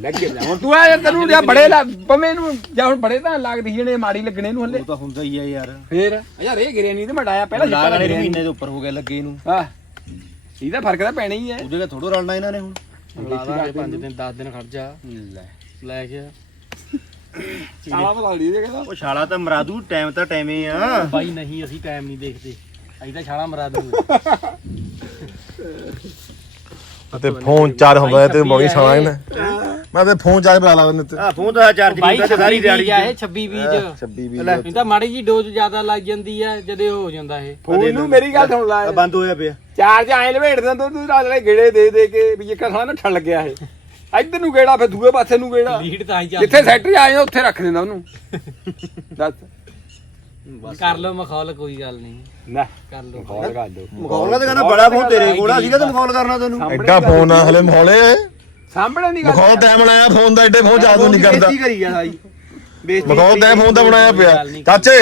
ਲੱਗ ਗਿਆ ਹੁਣ ਤੂੰ ਆ ਯਾਰ ਤੈਨੂੰ ਜਾਂ ਬੜੇ ਲਾ ਪਵੇਂ ਨੂੰ ਜਾਂ ਹੁਣ ਬੜੇ ਤਾਂ ਲੱਗਦੀ ਜਣੇ ਮਾੜੀ ਲੱਗਣੇ ਨੂੰ ਹੱਲੇ। ਉਹ ਤਾਂ ਹੁੰਦਾ ਹੀ ਆ ਯਾਰ। ਫੇਰ? ਯਾਰ ਇਹ ਗਿਰਿਆ ਨਹੀਂ ਤੇ ਮਟਾਇਆ ਪਹਿਲਾਂ ਲਾਗ ਜਿੱਤਾ ਵਾਲੇ ਗਿਰਿਆ ਮਹੀਨੇ ਦੇ ਉੱਪਰ ਹੋ ਗਿਆ ਲੱਗੇ ਇਹਨੂੰ ਹਾਂ ਇਹਦਾ ਫ਼ਰਕ ਤਾਂ ਪੈਣਾ ਹੀ ਹੈ। ਉਹਦੇ ਦਾ ਥੋੜੋ ਰਲਣਾ ਇਹਨਾਂ ਨੇ ਹੁਣ। ਲਾਦਾ 5 ਦਿਨ 10 ਦਿਨ ਖੜ ਜਾ। ਲੈ। ਲੈ ਗਿਆ ਸਾਲਾ ਬਤਾ ਲਈ ਇਹ ਕਹਿੰਦਾ। ਉਹ ਛਾਲਾ ਤਾਂ ਮਰਾਦੂ ਟਾਈਮ ਤਾਂ ਟਾਈਮੇ ਆ। ਬਾਈ ਨਹੀਂ ਅਸੀਂ ਟਾਈਮ ਨਹੀਂ ਦੇਖਦੇ। ਅਸੀਂ ਤਾਂ ਛਾਲਾ ਮਰਾ ਦੂੰਗੇ ਤੇ ਫੋਨ ਚਾਰ ਹੁੰਦਾ ਹੈ ਤੇ ਮੌਗੀ ਸਾਲਾ ਇਹਨੇ ਮੈਂ। ਤੇ ਫੋਨ ਚਾਰ ਬਣਾ ਲਾ ਦਿੰਦੇ ਤੇ। ਆ ਫੋਨ ਤਾਂ ਚਾਰਜ ਤੇ ਸਾਰੀ ਦਿਹਾੜੀ ਆ ਇਹ 26 ਬੀਜ 26 ਵੀ ਨਹੀਂ ਤਾਂ ਮਾੜੀ ਜੀ ਡੋਜ਼ ਜ਼ਿਆਦਾ ਲੱਗ ਜਾਂਦੀ ਆ ਜਦੇ ਹੋ ਜਾਂਦਾ ਇਹ। ਫੋਨ ਨੂੰ ਮੇਰੀ ਗੱਲ ਸੁਣ ਲੈ। ਬੰਦ ਹੋਇਆ ਪਿਆ। ਚਾਰਜ ਐ ਲਵੇੜ ਦਿੰਦਾ ਤੂੰ ਰਾਤ ਲੈ ਗੇੜੇ ਦੇ ਦੇ ਕੇ ਵੀ ਇੱਕ ਸਾਲਾ ਨਾ ਠਣ ਲੱਗਿਆ ਇਹ। ਇੱਧਰ ਨੂੰ ਗੇੜਾ ਫਿਰ ਦੂਏ ਪਾਸੇ ਨੂੰ ਗੇੜਾ। ਲੀਡ ਤਾਂ ਆਈ ਚੱਲ ਜਿੱਥੇ ਸੈਕਟਰੀ ਆਏ ਉੱਥੇ ਰੱਖ ਦਿੰਦਾ ਉਹਨੂੰ। ਦੱਸ। ਕਰ ਲਓ ਮਖੌਲ ਕੋਈ ਗੱਲ ਨਹੀਂ। ਨਾ ਕਰ ਲਓ। ਕਾਲ ਕਰ ਦੋ। ਮਖੌਲ ਤੇ ਕਹਿੰਦਾ ਬੜਾ ਫੋਨ ਤੇਰੇ ਕੋਲ ਆ ਸੀਗਾ ਤੇ ਮਖੌਲ ਕਰਨਾ ਤੈਨੂੰ। ਐਡਾ ਫੋਨ ਆ ਹਲੇ ਮਹੌਲੇ ਸਾਹਮਣੇ ਨਹੀਂ ਗੱਲ ਮਖੌਲ ਟਾਈਮ ਬਣਾਇਆ ਫੋਨ ਦਾ ਐਡੇ ਫੋਨ ਜਾਦੂ ਨਹੀਂ ਕਰਦਾ। ਬੇਇੱਜ਼ਤੀ ਕਰੀ ਗਿਆ ਸਾਈ ਮਖੌਲ ਟਾਈਮ ਫੋਨ ਦਾ ਬਣਾਇਆ ਪਿਆ। ਚਾਚੇ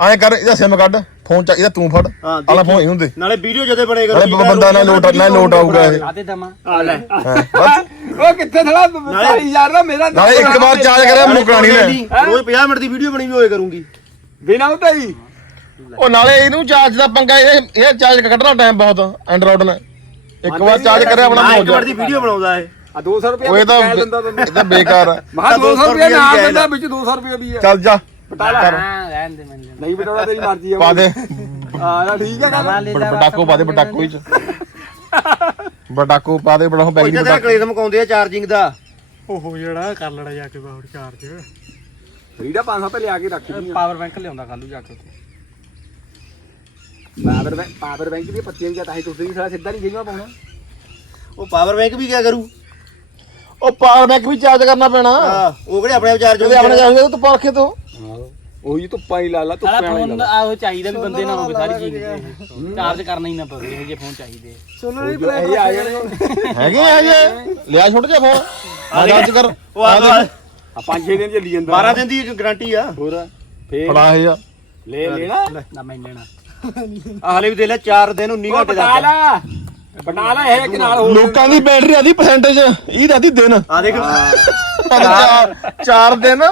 ਐਂ ਕਰ ਇਹਦਾ ਸਿਮ ਕੱਢ। ਫੋਨ ਚ ਇਹਦਾ ਤੂੰ ਫੜ। ਆਲਾ ਫੋਨ ਹੀ ਹੁੰਦੇ ਨਾਲੇ ਵੀਡੀਓ ਜਦੇ ਬਣੇ ਨਾਲੇ ਬੰਦਾ ਨਾ ਲੋਟ ਨਾ ਲੋਟ ਆਊਗਾ ਇਹ। ਆਦੇ ਦਮਾ ਆ ਲੈ। ਉਹ ਕਿੱਥੇ ਥੜਾ ਯਾਰ ਦਾ ਮੇਰਾ ਨਾਲੇ ਇੱਕ ਵਾਰ ਚਾਰਜ ਕਰਿਆ ਮੈਨੂੰ ਕਰਾਣੀ ਨੇ ਰੋਜ਼ 50 ਮਿੰਟ ਦੀ ਵੀਡੀਓ ਬਣੀ ਵੀ ਹੋਏ ਕਰੂੰਗੀ। ਬਿਨਾ ਹੀ। ਉਹ ਨਾਲੇ ਇਹਨੂੰ ਚਾਰਜ ਦਾ ਪੰਗਾ ਇਹ ਇਹ ਚਾਰਜ ਕੱਢਣਾ ਟਾਈਮ ਬਹੁਤ ਐਂਡਰੋਇਡ ਨੇ। ਇੱਕ ਵਾਰ ਚਾਰਜ ਕਰਿਆ ਆਪਣਾ ਨਾ ਇੱਕ ਮੌਜ ਮਿੰਟ ਦੀ ਵੀਡੀਓ ਬਣਾਉਂਦਾ ਇਹ। ਆ 200 ਰੁਪਏ ਉਹ ਇਹ ਤਾਂ ਦਿੰਦਾ ਤੈਨੂੰ। ਇਹ ਤਾਂ ਬੇਕਾਰ ਆ। ਮਹਾ 200 200 ਰੁਪਏ ਨਾਲ ਦਿੰਦਾ ਵਿੱਚ 200 ਰੁਪਏ ਵੀ ਹੈ ਚੱਲ ਜਾ। ਬਟਾਲਾ ਹਾਂ ਰਹਿਣ ਦੇ ਮੈਨੂੰ। ਨਹੀਂ ਬਟਾਲਾ ਤੇਰੀ ਮਰਜ਼ੀ ਆ ਪਾ ਦੇ। ਹਾਂ ਠੀਕ ਹੈ ਗੱਲ ਬਟਾਕੋ ਪਾ ਦੇ ਬਟਾਕੋ ਹੀ ਚ। ਬਟਾਕੋ ਪਾ ਦੇ ਬੜਾ ਬੈਗ ਇੱਥੇ ਤਾਂ ਕਲੇਸ਼ ਮਕਾਉਂਦੇ ਆ ਚਾਰਜਿੰਗ ਦਾ। ਓਹੋ ਜਿਹੜਾ ਕਰ ਲੜਾ ਜਾ ਕੇ ਬਾਹਰ ਚਾਰਜ ਰੀਡਾ 500 ਰੁਪਏ ਲਿਆ ਕੇ ਰੱਖ ਦੀ ਪਾਵਰ ਬੈਂਕ ਲਿਆਉਂਦਾ ਕੱਲੂ ਜਾ ਕੇ ਉੱਥੇ। ਪਾਵਰ ਬੈਂਕ ਪਾਵਰ ਬੈਂਕ ਦੀ ਪੱਤੀਆਂ ਜਾਂ ਤਾਂ ਹੀ ਟੁੱਟਦੀ ਸਾਲਾ ਸਿੱਧਾ ਨਹੀਂ ਗਈਆਂ ਪਾਉਣਾ। ਉਹ ਪਾਵਰ ਬੈਂਕ ਵੀ ਕਿਆ ਕਰੂ? ਉਹ ਪਾਵਰ ਬੈਂਕ ਵੀ ਚਾਰਜ ਕਰਨਾ ਪੈਣਾ। ਹਾਂ ਉਹ ਕਿਹੜੇ ਆਪਣੇ ਆਪ ਚਾਰਜ ਉਹਦੇ ਆਪਣੇ ਚਾਹੀਦੇ ਤੂੰ ਪਰਖੇ ਤੋਂ। ਉਹੀ ਧੁੱਪਾਂ ਹੀ ਲਾ ਲਾ ਧੁੱਪਾਂ ਵਾਲੀ ਫੋਨ ਆ ਉਹ ਚਾਹੀਦਾ ਵੀ ਬੰਦੇ ਨਾ ਹੋਵੇ ਸਾਰੀ ਚੀਜ਼ ਚਾਰਜ ਕਰਨਾ ਹੀ ਨਾ ਪਵੇ ਇਹ ਜੇ ਫੋਨ ਚਾਹੀਦੇ ਇਹ ਆ ਜਾਣਗੇ ਹੈਗੇ ਆ ਜੇ ਲਿਆ ਛੋਟ ਜਾ ਫੋਨ ਆ ਚਾਰਜ ਕਰ ਉਹ ਆ ਆ 5-6 ਦਿਨ ਚੱਲੀ ਜਾਂਦਾ। 12 ਦਿਨ ਦੀ ਇੱਕ ਗਾਰੰਟੀ ਆ। ਹੋਰ ਫੇਰ ਫੜਾ ਇਹ ਆ। ਲੈ ਲੈਣਾ। ਨਾ ਮੈਂ ਲੈਣਾ। ਆ ਹਲੇ ਵੀ ਦੇ ਲੈ 4 ਦਿਨ 19 ਉਹ ਘੰਟੇ ਦਾ ਬਟਾਲਾ। ਬਟਾਲਾ ਇਹ ਇੱਕ ਨਾਲ ਹੋਰ। ਲੋਕਾਂ ਦੀ ਬੈਟਰੀ ਆਦੀ ਪਰਸੈਂਟੇਜ ਇਹ ਆਦੀ ਦਿਨ। ਆ ਦੇਖ। ਚਾਰ ਚਾਰ ਦਿਨ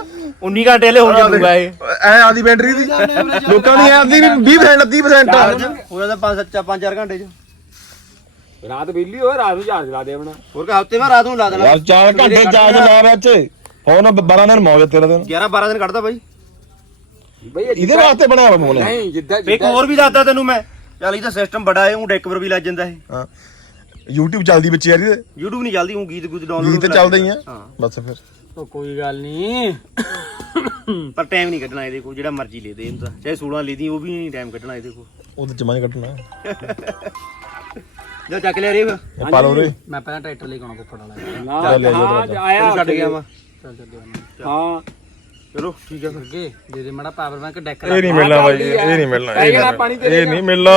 19 ਘੰਟੇ ਹਲੇ ਹੁਣ ਚੱਲੂਗਾ ਇਹ। ਐ ਆਦੀ ਬੈਟਰੀ ਦੀ। ਲੋਕਾਂ ਦੀ ਆਦੀ 20% 30% ਹੋ ਜਾਂਦਾ 5 7 5 4 ਘੰਟੇ ਚ। ਰਾਤ ਬਿਜਲੀ ਹੋਏ ਰਾਤ ਨੂੰ ਚਾਰਜ ਲਾ ਦੇ ਆਪਣਾ। ਹੋਰ ਕਾ ਹਫ਼ਤੇ ਬਾਅਦ ਰਾਤ ਨੂੰ ਲਾ ਦੇਣਾ। ਯਾਰ 4 ਘੰਟੇ ਚਾਰਜ ਲਾ ਵਿੱਚ ਫੋਨ 12 ਦਿਨ ਮੌਜ ਤੇਰਾ ਦਿਨ। 11 12 ਦਿਨ ਕੱਢਦਾ ਬਾਈ। ਬਈ ਇਹ ਇਹਦੇ ਵਾਸਤੇ ਬਣਿਆ ਵਾ ਫੋਨ ਨਹੀਂ ਜਿੱਦਾਂ ਇੱਕ ਹੋਰ ਵੀ ਦੱਸਦਾ ਤੈਨੂੰ ਮੈਂ। ਚੱਲ ਇਹਦਾ ਸਿਸਟਮ ਬੜਾ ਹੈ ਉਹ ਡੈਕ ਪਰ ਵੀ ਲੱਜ ਜਾਂਦਾ ਇਹ। ਹਾਂ। YouTube ਚੱਲਦੀ ਵਿੱਚ ਯਾਰ ਇਹਦੇ। YouTube ਨਹੀਂ ਚੱਲਦੀ ਉਹ ਗੀਤ ਗੁੱਤ ਡਾਊਨਲੋਡ ਗੀਤ ਤੇ ਚੱਲਦੇ ਹੀ ਆ। ਹਾਂ। ਬਸ ਫਿਰ। ਉਹ ਕੋਈ ਗੱਲ ਨਹੀਂ ਪਰ ਟਾਈਮ ਨਹੀਂ ਕੱਢਣਾ ਇਹਦੇ ਕੋਲ ਜਿਹੜਾ ਮਰਜ਼ੀ ਲੈ ਦੇ ਇਹਨੂੰ ਤਾਂ। ਚਾਹੇ 16 ਲੈ ਦੀ ਉਹ ਵੀ ਨਹੀਂ ਟਾਈਮ ਕੱਢਣਾ ਇਹਦੇ ਕੋਲ। ਉਹਦੇ ਚ ਮੈਂ ਕੱਟਣਾ ਜਾ ਚੱਕ ਲਿਆ ਰੇ ਫਿਰ। ਪਾ ਲਓ ਰੇ। ਮੈਂ ਪਹਿਲਾਂ ਟਰੈਕਟਰ ਲੈ ਕੇ ਆਉਣਾ ਕੁੱਫੜ ਵਾਲਾ। ਚੱਲ ਹਾਂ, ਆਇਆ ਛੱਡ ਗਿਆ ਵਾ। ਚੱਲ ਚੱਲ। ਦੇ ਹਾਂ। ਚਲੋ ਠੀਕ ਆ ਅੱਗੇ ਦੇ ਦੇ ਮੜਾ ਪਾਵਰ ਬੈਂਕ ਡੈਕ ਇਹ ਨਹੀਂ ਮਿਲਣਾ ਬਾਈ ਇਹ ਨਹੀਂ ਮਿਲਣਾ ਪੈ ਗਿਆ ਪਾਣੀ ਇਹ ਨਹੀਂ ਮਿਲਣਾ।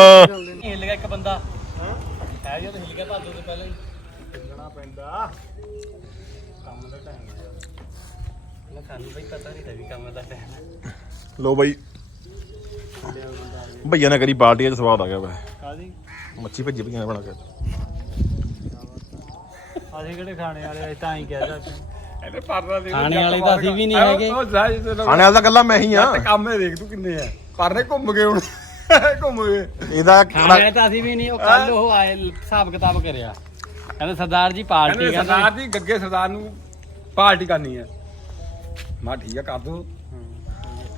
ਹਿੱਲ ਗਿਆ ਇੱਕ ਬੰਦਾ। ਹੈ। ਜਦੋਂ ਹਿੱਲ ਗਿਆ ਭਾਦੋ ਤੋਂ ਪਹਿਲਾਂ ਹੀ। ਹਿੱਲਣਾ ਪੈਂਦਾ। ਕੰਮ ਦਾ ਟਾਈਮ ਹੈ ਸਾਨੂੰ ਬਈ ਪਤਾ ਨਹੀਂ ਤਾਂ ਵੀ ਕੰਮ ਦਾ ਟਾਈਮ ਲੋ ਬਾਈ। ਭਈਆ ਨੇ ਕਰੀ ਬਾਲਟੀ ਚ ਸਵਾਦ ਆ ਗਿਆ ਵਾ। ਕਾਦੀ ਮੱਛੀ ਭੱਜੀ ਭਈਆ ਨੇ ਬਣਾ ਕੇ। ਅਸੀਂ ਕਿਹੜੇ ਖਾਣੇ ਵਾਲੇ ਅਸੀਂ ਤਾਂ ਹੀ ਕਹਿ ਸਕਦੇ ਇਹਨੇ ਪਰਨਾ ਦੇ ਖਾਣੇ ਵਾਲੇ ਤਾਂ ਅਸੀਂ ਵੀ ਨਹੀਂ ਹੈਗੇ। ਉਹ ਤੇ ਖਾਣੇ ਵਾਲਾ ਤਾਂ ਕੱਲਾ ਮੈਂ ਹੀ ਆ ਕੰਮ ਇਹ ਦੇਖ ਤੂੰ ਕਿੰਨੇ ਆ। ਪਰਨੇ ਘੁੰਮ ਗਏ ਹੁਣ। ਘੁੰਮ ਗਏ। ਇਹਦਾ ਖਾਣੇ ਵਾਲੇ ਤਾਂ ਅਸੀਂ ਵੀ ਨਹੀਂ ਉਹ ਕੱਲ ਉਹ ਆਏ ਹਿਸਾਬ ਕਿਤਾਬ ਕਰਿਆ। ਕਹਿੰਦੇ ਸਰਦਾਰ ਜੀ ਪਾਰਟੀ ਕਹਿੰਦੇ ਕਹਿੰਦੇ ਸਰਦਾਰ ਜੀ ਗੱਗੇ ਸਰਦਾਰ ਨੂੰ ਪਾਰਟੀ ਕਰਨੀ ਹੈ। ਮਾ ਠੀਕ ਆ ਕਰ ਦੋ।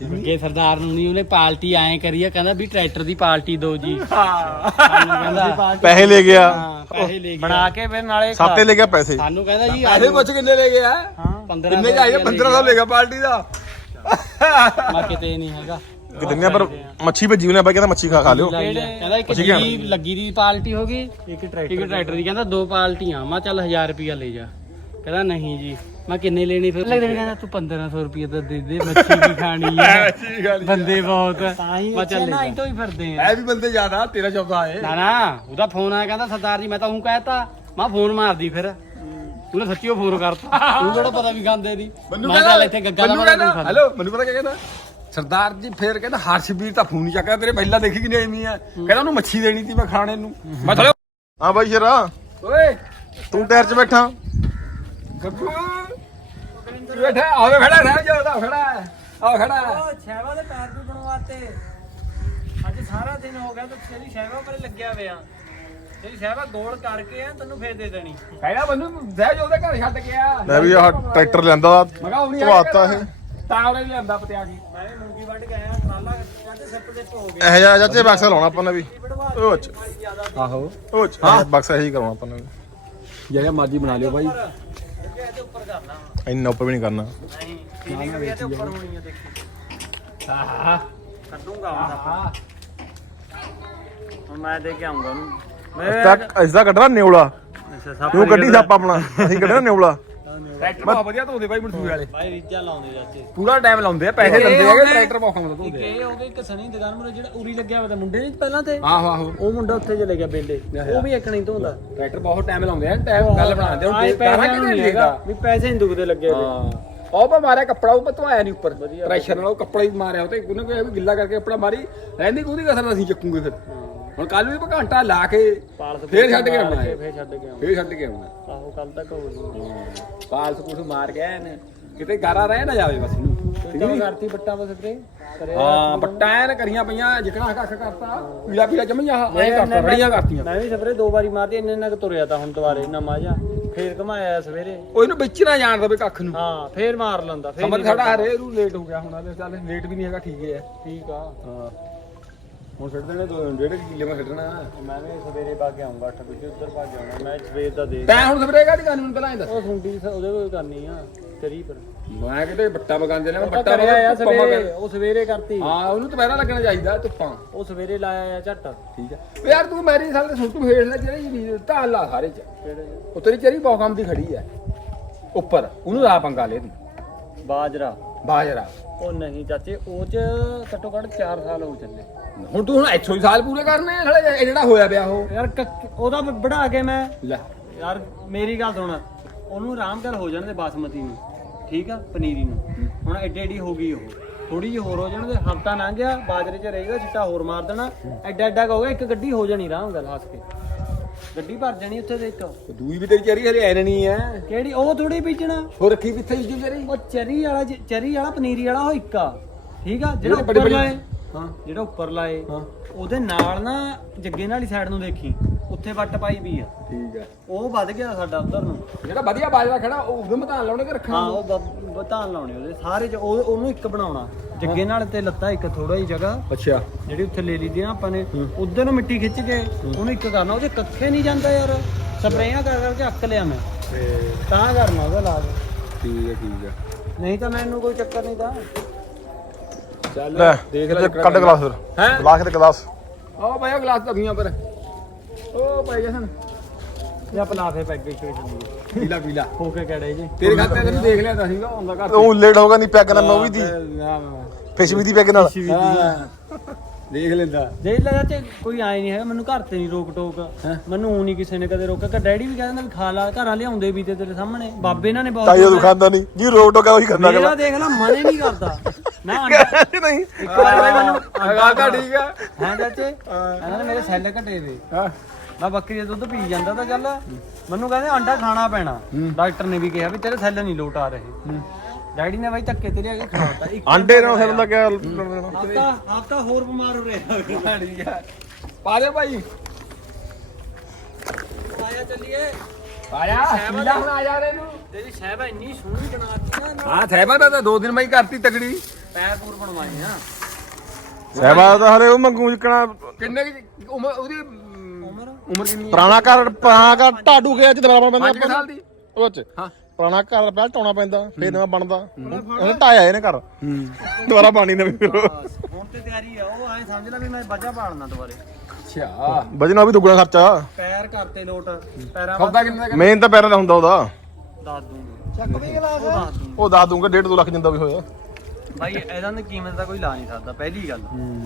ਅੱਗੇ ਸਰਦਾਰ ਨੂੰ ਨਹੀਂ ਉਹਨੇ ਪਾਰਟੀ ਐਂ ਕਰੀ ਆ ਕਹਿੰਦਾ ਵੀ ਟਰੈਕਟਰ ਦੀ ਪਾਰਟੀ ਦਿਓ ਜੀ। ਹਾਂ। ਸਾਨੂੰ ਕਹਿੰਦਾ ਪੈਸੇ ਲੈ ਗਿਆ। ਹਾਂ ਪੈਸੇ ਲੈ ਬਣਾ ਕੇ ਫਿਰ ਨਾਲੇ ਸਾਤੇ ਲੈ ਗਿਆ ਪੈਸੇ। ਸਾਨੂੰ ਕਹਿੰਦਾ ਜੀ ਪੈਸੇ ਪੁੱਛ ਕਿੰਨੇ ਲੈ ਗਿਆ? ਹਾਂ। 15 ਕਿੰਨੇ ਚਾਹੀਦੇ? 1500 ਲੈ ਗਿਆ। ਪਾਰਟੀ ਦਾ। ਮੈਂ ਕਿਤੇ ਨਹੀਂ ਹੈਗਾ। ਕਿਤਨੀਆਂ ਪਰ ਮੱਛੀ ਭੱਜੀ ਉਹਨੇ ਬਾਈ ਕਹਿੰਦਾ ਮੱਛੀ ਖਾ ਖਾ ਲਿਓ। ਕਹਿੰਦਾ ਇੱਕ? ਜੀ ਲੱਗੀ ਦੀ ਪਾਰਟੀ ਹੋ ਗਈ। ਇੱਕ ਟਰੈਕਟਰ ਇੱਕ ਟਰੈਕਟਰ ਦੀ ਕਹਿੰਦਾ ਦੋ ਪਾਰਟੀਆਂ। ਮੈਂ ਚੱਲ 1000 ਰੁਪਿਆ ਲੈ ਜਾ। ਕਹਿੰਦਾ ਨਹੀਂ ਜੀ। ਮੈਂ ਕਿੰਨੇ ਲੈਣੇ ਫਿਰ? ਲੱਗਦਾ ਕਹਿੰਦਾ ਤੂੰ 1500 ਰੁਪਏ ਤਾਂ ਦੇ ਦੇ ਮੱਛੀ ਵੀ ਖਾਣੀ ਹੈ ਬੰਦੇ ਬਹੁਤ ਮੈਂ ਚੱਲ ਨਾ ਹੀ ਤੋਂ ਹੀ ਫਿਰਦੇ ਆ। ਐ ਵੀ ਬੰਦੇ ਜ਼ਿਆਦਾ ਤੇਰਾ ਚੌਥਾ ਹੈ ਨਾ ਨਾ ਉਹਦਾ ਫੋਨ ਆਇਆ ਕਹਿੰਦਾ ਸਰਦਾਰ ਜੀ ਮੈਂ ਤਾਂ ਹੂੰ ਕਹਿਤਾ ਮੈਂ ਫੋਨ ਮਾਰਦੀ ਫਿਰ। ਉਹਨੇ ਸੱਚੀਓ ਫੋਨ ਕਰਤਾ। ਉਹਨੂੰ ਕਿਹੜਾ ਪਤਾ ਵੀ ਗਾਂਦੇ ਦੀ। ਮੈਨੂੰ ਮੈਂ ਚੱਲ ਇੱਥੇ ਗੱਗਾ ਮੈਨੂੰ ਕਹਿੰਦਾ ਹੈਲੋ ਮੈਨੂੰ ਪਤਾ ਕੀ ਕਹਿੰਦਾ? ਸਰਦਾਰ ਜੀ ਫੇਰ ਕਹਿੰਦਾ ਹਰਸ਼ਵੀਰ ਤਾਂ ਫੋਨ ਨਹੀਂ ਚੱਕਦਾ ਤੇਰੇ ਪਹਿਲਾਂ ਦੇਖੀ ਕਿ ਨਹੀਂ ਐਵੇਂ ਆ ਕਹਿੰਦਾ ਉਹਨੂੰ ਮੱਛੀ ਦੇਣੀ ਸੀ ਮੈਂ ਖਾਣੇ ਨੂੰ। ਮੈਂ ਹਾਂ ਬਾਈ ਸ਼ੇਰਾ। ਓਏ। ਤੂੰ ਟਾਇਰ 'ਚ ਬੈਠਾ। ਗੱਗੂ। ਤੂੰ ਬੈਠਾ ਆਵੇ ਖੜਾ ਰਹਿ ਜਾ ਉਹਦਾ ਖੜਾ ਆ ਖੜਾ ਉਹ ਸ਼ੈਵਾ ਦੇ ਪੈਰ ਵੀ ਬਣਵਾਤੇ ਅੱਜ ਸਾਰਾ ਦਿਨ ਹੋ ਗਿਆ ਤੇ ਤੇਰੀ ਸ਼ੈਵਾ ਪਰੇ ਲੱਗਿਆ ਹੋਇਆ ਤੇਰੀ ਸ਼ੈਵਾ ਗੋਲ ਕਰਕੇ ਆ ਤੈਨੂੰ ਫੇਰ ਦੇ ਦੇਣੀ। ਕਹਿੰਦਾ ਮੈਨੂੰ ਸਹਿਜ ਉਹਦੇ ਘਰ ਛੱਡ ਗਿਆ ਮੈਂ ਵੀ ਆਹ ਟਰੈਕਟਰ ਲੈਂਦਾ ਮੈਂ ਕਿਹਾ ਉਹ ਨਹੀਂ ਧਵਾਤਾ ਇਹ। ਤਾਂ ਉਹਨੇ ਲਿਆਂਦਾ ਪਤਿਆ ਕੀ ਮੈਂ ਵੀ ਮੂੰਗੀ ਵੱਢ ਕੇ ਆਇਆ ਟਰਾਲਾ ਚਾਚੇ ਸਿੱਪ ਦੇ ਹੋ ਗਿਆ ਇਹ ਜਿਹਾ ਚਾਚੇ ਬਕਸਾ ਲਾਉਣਾ ਆਪਾਂ ਨੇ ਵੀ। ਉਹ ਚ। ਆਹੋ। ਉਹ ਚ। ਹਾਂ। ਬਕਸਾ ਇਹੀ ਕਰਾਉਣਾ ਆਪਾਂ ਨੇ ਵੀ। ਜਿਹੜਾ ਮਰਜ਼ੀ ਬਣਾ ਲਿਓ ਬਾਈ। ਅੱਗੇ ਇਹਦੇ ਉੱਪਰ ਕਰਨਾ ਇੰਨਾ ਉੱਪਰ ਵੀ ਨਹੀਂ ਕਰਨਾ। ਨਹੀਂ ਫੀਲਿੰਗ ਵੀ ਇਹਦੇ ਉੱਪਰ ਹੋਣੀ ਆ ਦੇਖੀ। ਆਹ। ਕੱਢੂਗਾ ਹੁਣ ਆਪਾਂ। ਹੁਣ ਮੈਂ ਦੇ ਕੇ ਆਉਂਗਾ ਉਹਨੂੰ। ਦਾ ਇਸ ਦਾ ਕੱਢਣਾ ਨਿਉਲਾ। ਤੂੰ ਕੱਢੀ ਸੱਪ ਆਪਣਾ। ਅਸੀਂ ਕੱਢਣਾ ਨਿਉਲਾ। ਟਰੈਕਟਰ ਬਹੁਤ ਵਧੀਆ ਧੋਦੇ ਬਾਈ ਮਨਸੂਰ ਵਾਲੇ। ਭਾਈ ਰੀਜਾ ਲਾਉਂਦੇ ਚਾਚੇ। ਪੂਰਾ ਟਾਈਮ ਲਾਉਂਦੇ ਆ ਪੈਸੇ ਲੈਂਦੇ ਹੈਗੇ ਟਰੈਕਟਰ ਬਹੁਤ ਖਾਂਦਾ ਧੋਦੇ ਇਹ ਹੋ ਗਏ ਇੱਕ ਸਣੀ ਦੁਕਾਨ ਮੁਰੇ ਜਿਹੜਾ ਉਰੀ ਲੱਗਿਆ ਹੋਇਆ ਤਾਂ ਮੁੰਡੇ ਨਹੀਂ ਪਹਿਲਾਂ ਤੇ। ਆਹੋ ਆਹੋ। ਉਹ ਮੁੰਡਾ ਉੱਥੇ ਚਲੇ ਗਿਆ ਬੇਲੇ। ਉਹ ਵੀ ਇੱਕ ਨਹੀਂ ਧੋਂਦਾ। ਟਰੈਕਟਰ ਬਹੁਤ ਟਾਈਮ ਲਾਉਂਦੇ ਆ ਟਾਈਮ ਗੱਲ ਬਣਾਉਂਦੇ ਆਏ ਤੇ ਪੈਸੇ ਕਰਾਂਗੇ ਨੂੰ ਨਹੀਂ ਨਹੀਂ ਹੈਗਾ ਹੈਗਾ ਵੀ ਪੈਸੇ ਨਹੀਂ ਦੁਖਦੇ ਲੱਗੇ ਹੋਏ ਹਾਂ। ਉਹ ਪਾ ਮਾਰਿਆ ਕੱਪੜਾ ਉਹ ਧਵਾਇਆ ਨਹੀਂ ਉੱਪਰ। ਪ੍ਰੈਸ਼ਰ ਨਾਲ ਉਹ ਕੱਪੜਾ ਹੀ ਮਾਰਿਆ ਉਹ ਤੇ ਉਹਨੇ ਕੋਈ ਵੀ ਗਿੱਲਾ ਕਰਕੇ ਕੱਪੜਾ ਮਾਰੀ। ਰਹਿੰਦੀ ਉਹਦੀ ਕਸਰ ਅਸੀਂ ਚੱਕੂਗੇ ਫਿਰ। ਹੁਣ ਕੱਲ ਵੀ ਆਪਾਂ ਘੰਟਾ ਲਾ ਕੇ ਫੇਰ ਛੱਡ ਕੇ ਆਉਣਾ ਹੈ। ਫੇਰ ਛੱਡ ਕੇ ਆਉਣਾ। ਫੇਰ ਛੱਡ ਕੇ ਆਉਣਾ ਆਹੋ ਕੱਲ ਤੱਕ ਹੋ ਜੂ। ਪਾਲਸ ਕੁਛ ਮਾਰ ਗਿਆ ਇਹਨੇ ਕਿਤੇ ਗਾਰਾ ਰਹਿ ਨਾ ਜਾਵੇ ਬਸ ਇਹਨੂੰ। ਠੀਕ ਤਾਂ ਨੀ? ਕਰਤੀ ਬੱਟਾ ਬਸ ਤੇ। ਕਰਿਆ ਹਾਂ ਬੱਟਾ ਐਨ ਕਰੀਆਂ ਪਈਆਂ ਜਿਕਣਾ ਕੱਖ ਕਰਤਾ। ਪੀਲਾ ਪੀਲਾ ਜਮਈਆਂ ਐ ਕਰਤਾ ਰੜੀਆਂ ਕਰਤੀਆਂ। ਮੈਂ ਵੀ ਸਪਰੇ ਦੋ ਵਾਰੀ ਮਾਰਦੀ ਇੰਨੇ ਇੰਨਾ ਕੁ ਤੁਰਿਆ ਤਾਂ ਹੁਣ ਦੁਬਾਰੇ ਨਮਾ ਜਾ ਫੇਰ ਘਮਾਇਆ ਸਵੇਰੇ। ਉਹ ਇਹਨੂੰ ਵਿੱਚ ਨਾ ਜਾਣ ਦਵੇ ਕੱਖ ਨੂੰ। ਹਾਂ ਫੇਰ ਮਾਰ ਲੈਂਦਾ ਫੇਰ ਸਮਝ ਸਾਡਾ ਹਰੇ ਰੂ ਲੇਟ ਹੋ ਗਿਆ ਹੁਣ ਹਲੇ ਚੱਲ ਲੇਟ ਵੀ ਨਹੀਂ ਹੈਗਾ ਠੀਕ ਹੈ। ਠੀਕ ਆ। ਹਾਂ। ਹੁਣ ਛੱਡ ਦੇਣੇ ਦੋ ਡੇਢ ਕਿੱਲੇ ਮੈਂ ਛੱਡਣਾ ਮੈਂ ਵੀ ਸਵੇਰੇ ਪਾ ਕੇ ਆਉਂਗਾ 8 ਵਜੇ ਉੱਧਰ ਪਾ ਕੇ ਆਉਣਾ ਮੈਂ ਸਵੇਰ ਦਾ ਦੇ ਤੈਂ ਹੁਣ ਸਪਰੇਅ ਕਾਹਦੀ ਕਰਨੀ ਮੈਨੂੰ ਪਹਿਲਾਂ ਇਹ ਦੱਸ। ਉਹ ਸੁੰਡੀ ਸ- ਉਹਦੇ ਕੋਲ ਕਰਨੀ ਆ ਤੇਰੀ ਪਰ। ਮੈਂ ਕਿਤੇ ਬੱਟਾ ਮਗਾਉਂਦੇ ਨੇ ਮੈਂ ਬੱਟਾ ਕਰਿਆ ਆ ਧੁੱਪਾਂ ਸਵੇਰੇ ਉਹ ਸਵੇਰੇ ਕਰਤੀ। ਹਾਂ ਉਹਨੂੰ ਦੁਪਹਿਰਾ ਲੱਗਣਾ ਚਾਹੀਦਾ ਧੁੱਪਾਂ। ਉਹ ਸਵੇਰੇ ਲਾਇਆ ਆ ਝੱਟ। ਠੀਕ ਹੈ ਯਾਰ ਤੂੰ ਮੇਰੀ ਸਾਲ ਸੁਣ ਤੂੰ ਹੇਠ ਲੈ ਜਿਹੜੀ ਧਾਨ ਲਾ ਸਾਰੇ ਚ। ਉਹ ਤੇਰੀ ਚਰੀ ਬਹੁਤ ਕੰਮ ਦੀ ਖੜੀ ਹੈ ਉੱਪਰ ਉਹਨੂੰ ਰਾ ਪੰਗਾ ਲੈ ਤੂੰ। ਬਾਜਰਾ। ਬਾਜਰਾ। ਉਹ ਨਹੀਂ ਚਾਚੇ ਉਹ ਚ ਘੱਟੋ ਘੱਟ 4 ਸਾਲ ਹੋ ਚੱਲੇ। ਹੁਣ ਤੂੰ ਹੁਣ ਇੱਥੋਂ ਹੀ ਸਾਲ ਪੂਰੇ ਕਰਨੇ ਆ ਸਾਲੇ ਇਹ ਜਿਹੜਾ ਹੋਇਆ ਪਿਆ ਉਹ। ਯਾਰ ਕੱਕ- ਉਹਦਾ ਬਣਾ ਕੇ ਮੈਂ ਲੈ। ਯਾਰ ਮੇਰੀ ਗੱਲ ਸੁਣ। ਉਹਨੂੰ ਆਰਾਮ ਕਰ ਹੋ ਜਾਣ ਦੇ ਬਾਸਮਤੀ ਨੂੰ ਠੀਕ ਆ ਪਨੀਰੀ ਨੂੰ। ਹੁਣ ਐਡੀ ਐਡੀ ਹੋ ਗਈ ਉਹ। ਥੋੜੀ ਜਿਹੀ ਹੋਰ ਹੋ ਜਾਣ ਦੇ ਹਫਤਾ ਲੰਘ ਗਿਆ ਬਾਜਰੇ 'ਚ ਰਹੇਗਾ ਚਿੱਟਾ ਹੋਰ ਮਾਰ ਦੇਣਾ। ਐਡਾ ਐਡਾ ਕੁ ਹੋ ਗਿਆ ਇੱਕ ਗੱਡੀ ਹੋ ਜਾਣੀ ਆਰਾਮ ਗੱਲ ਹੱਸ ਕੇ। ਗੱਡੀ ਭਰ ਜਾਣੀ ਉੱਥੇ ਤੇ ਇੱਕ। ਦੂਈ ਵੀ ਤੇਰੀ ਚਰੀ ਹਲੇ ਐਨ ਨਹੀਂ ਹੈ ਕਿਹੜੀ? ਉਹ ਥੋੜੀ ਬੀਜਣਾ। ਹੋਰ ਰੱਖੀ ਕਿੱਥੇ ਜੀ ਚਰੀ ਉਹ ਚਰੀ ਵਾਲਾ ਜ- ਚਰੀ ਵਾਲਾ ਪਨੀਰੀ ਵਾਲਾ ਉਹ ਇੱਕ ਆ। ਠੀਕ ਆ ਜਿਹੜਾ ਜਿਹੜੇ ਉੱਪਰ ਬੜੇ ਲਾਏ। ਹਾਂ। ਜਿਹੜਾ ਉੱਪਰ ਲਾਏ ਹਾਂ। ਉਹਦੇ ਨਾਲ ਨਾ ਜੱਗੇ ਵਾਲੀ ਸਾਈਡ ਨੂੰ ਦੇਖੀ ਉੱਥੇ ਵੱਟ ਪਾਈ ਵੀ ਆ। ਠੀਕ ਹੈ ਉਹ ਵੱਧ ਗਿਆ ਸਾਡਾ ਉਧਰ ਨੂੰ। ਜਿਹੜਾ ਵਧੀਆ ਬਾਜਰਾ ਖੜਾ ਉਹ ਉਹਦੇ ਮਤਾਨ ਲਾਉਣੇ ਕਿ ਰੱਖਣਾ? ਹਾਂ ਉਹ ਬ- ਬਤਾਨ ਲਾਉਣੇ ਉਹਦੇ। ਸਾਰੇ ਚ ਉਹ- ਉਹਨੂੰ ਇੱਕ ਬਣਾਉਣਾ। ਜੱਗੇ ਨਾਲ ਤੇ ਲੱਤਾ ਇੱਕ ਥੋੜਾ ਹੀ ਜਗ੍ਹਾ। ਅੱਛਾ। ਜਿਹੜੀ ਉੱਥੇ ਲੈ ਲਈ ਦੀ ਨਾ ਆਪਾਂ ਨੇ। ਉਧਰ ਨੂੰ ਮਿੱਟੀ ਖਿੱਚ ਕੇ ਉਹਨੂੰ ਇੱਕ ਕਰਨਾ। ਉਹਦੇ ਕੱਖੇ ਨਹੀਂ ਜਾਂਦਾ ਯਾਰ। ਸਪਰੇਆਂ ਕਰ ਕਰਕੇ ਅੱਕ ਲਿਆ ਮੈਂ। ਤਾਂ ਕਰਨਾ ਉਹਦਾ ਇਲਾਜ। ਠੀਕ ਹੈ ਠੀਕ ਹੈ ਨਹੀਂ ਤਾਂ ਮੈਨੂੰ ਕੋਈ ਚੱਕਰ ਨਹੀਂ ਤਾਂ। ਚੱਲ ਲੈ ਦੇਖ ਲੈ ਕੱਢ ਗਲਾਸ ਫਿਰ। ਹੈ? ਗਲਾਸ ਤੇ ਗਲਾਸ। ਆਹ ਭਾਈ ਗਲਾਸ ਤਵੀਆਂ ਪਰ। ਉਹ ਭਾਈ ਜਸਨ। ਜਾਂ ਪਲਾਫੇ ਪੈਗ ਕੇ ਚੱਲੀਏ ਪੀਲਾ ਪੀਲਾ। ਹੋ ਕੇ ਕਿਹੜੇ ਜੀ? ਤੇਰੇ ਖਾਤੇ ਤੈਨੂੰ ਦੇਖ ਲਿਆ ਤਾਂ ਸੀਗਾ ਆਉਂਦਾ ਘਰ ਉਹ ਲੇਟ ਹੋਗਾ ਨਹੀਂ ਪੈਗ ਨਾਲ ਮੈਂ ਉਹ ਵੀ ਦੀ। ਫਿਸ਼ ਵੀ ਦੀ ਪੈਗ ਨਾਲ। ਦੇਖ ਲੈਂਦਾ। ਦੇਖ ਲੈ ਚਾਚੇ ਕੋਈ ਆਏ ਨਹੀਂ ਹੈਗਾ ਮੈਨੂੰ ਘਰ ਤੇ ਨਹੀਂ ਰੋਕ ਟੋਕ। ਮੈਨੂੰ ਊਂ ਨਹੀਂ ਕਿਸੇ ਨੇ ਕਦੇ ਰੋਕਿਆ। ਕਿ ਡੈਡੀ ਵੀ ਕਹਿੰਦਾ ਵੀ ਖਾ ਲਾ ਘਰਾਂ ਲਿਆਉਂਦੇ ਵੀ ਤੇ ਤੇਰੇ ਸਾਹਮਣੇ। ਬਾਬੇ ਇਹਨਾਂ ਨੇ ਬਹੁਤ ਤੂੰ ਖਾਂਦਾ ਨਹੀਂ। ਜੀ ਰੋਕ ਟੋਕਾ ਉਹੀ ਖਾਂਦਾ ਮੇਰਾ ਦੇਖ ਲੈ ਮਨੇ ਨਹੀਂ ਕਰਦਾ। ਨਾ ਅੰਡਾ ਨਹੀਂ। ਇੱਕ ਵਾਰ ਬਾਈ ਮੈਨੂੰ ਗੱਲ ਤਾਂ ਠੀਕ ਆ। ਹੈ ਚਾਚੇ? ਇਹਨਾਂ ਨੇ ਮੇਰੇ ਸੈੱਲ ਘਟੇ ਦੇ ਹਾਂ। ਮੈਂ ਬੱਕਰੀ ਦਾ ਦੁੱਧ ਪੀ ਜਾਂਦਾ ਤਾਂ ਚੱਲ। ਮੈਨੂੰ ਕਹਿੰਦੇ ਅੰਡਾ ਖਾਣਾ ਪੈਣਾ। ਡਾਕਟਰ ਨੇ ਵੀ ਕਿਹਾ ਵੀ ਤੇਰੇ ਸੈੱਲ ਨਹੀਂ ਲੋਟ ਆ ਰਹੇ। ਡੈਡੀ ਨੇ ਬਾਈ ਧੱਕੇ ਤੇ ਲਿਆ ਕੇ ਖਵਾਤਾ ਇੱਕ ਆਂਡੇ ਨਾਲ ਸਿਰ ਦਾ ਕਿਆ? ਹਫਤਾ ਹਫਤਾ ਹੋਰ ਬਿਮਾਰ ਹੋ ਰਿਹਾ ਆ। ਪਾ ਦੇ ਭਾਈ। ਆਇਆ ਚੱਲੀਏ। ਆਇਆ ਸੀਲਾ ਹੁਣ ਆ ਜਾ ਰੇ ਨੂੰ। ਤੇਰੀ ਸਹਿਬਾ ਇੰਨੀ ਸੋਹਣੀ ਬਣਾਤੀ ਨਾ ਹਾਂ ਸਹਿਬਾ ਦਾ ਤਾਂ ਦੋ ਦਿਨ ਮੈਂ ਕਰਤੀ ਤਗੜੀ। ਪੈਰ ਪੂਰ ਬਣਵਾਏ ਆ। ਸਹਿਬਾ ਤਾਂ ਹਲੇ ਉਹ ਮੰਗੂ ਜਿਕਣਾ ਕਿੰਨੇ ਕੁ ਉਮਰ ਉਹਦੀ ਉਮਰ? ਉਮਰ ਕਿੰਨੀ ਹੈ ਪੁਰਾਣਾ ਘਰ ਪੁਰਾਣਾ ਘਰ ਢਾਡੂ ਗਿਆ ਜਿੱਦ ਬਰਾਬਰ ਪੈਂਦਾ ਪੰਜ ਕੁ ਆਪਾਂ ਸਾਲ ਨੂੰ। ਦੀ? ਉਹ ਚ। ਹਾਂ। ਪੁਰਾਣਾ ਘਰ ਪਹਿਲਾਂ ਢਾਉਣਾ ਪੈਂਦਾ ਫੇਰ ਨਵਾਂ ਬਣਦਾ। ਉਹਨੇ ਢਾਇਆ ਇਹਨੇ ਘਰ। ਦੁਬਾਰਾ ਪਾਣੀ ਨਵੀਂ ਫਿਰ। ਹੁਣ ਤੇ ਤਿਆਰੀ ਆ ਉਹ ਐ ਸਮਝ ਲੈ ਵੀ ਮੈਂ ਬੱਜਾ ਪਾਲਣਾ ਦੁਬਾਰੇ। ਅੱਛਾ। ਵਜਣਾ ਵੀ ਦੁੱਗਣਾ ਖਰਚਾ। ਪੈਰ ਕਰਤੇ ਲੋਟ ਪੈਰਾਂ ਸੌਦਾ ਕਿੰਨੇ ਦਾ ਮੇਨ ਤਾਂ ਪੈਰਾਂ ਦਾ ਹੁੰਦਾ ਉਹਦਾ। ਦੱਸ ਦੂੰਗਾ ਚੱਕ ਵੀ ਗਲਾਸ। ਦੱਸ ਦੂੰ ਉਹ ਦੱਸ ਦੂੰਗਾ 1.5 ਲੱਖ ਜਿੰਦਾ ਵੀ ਹੋਇਆ। ਭਾਈ ਇਹਨਾਂ ਦੀ ਕੀਮਤ ਦਾ ਕੋਈ ਲਾ ਨਹੀਂ ਸਕਦਾ ਪਹਿਲੀ ਗੱਲ।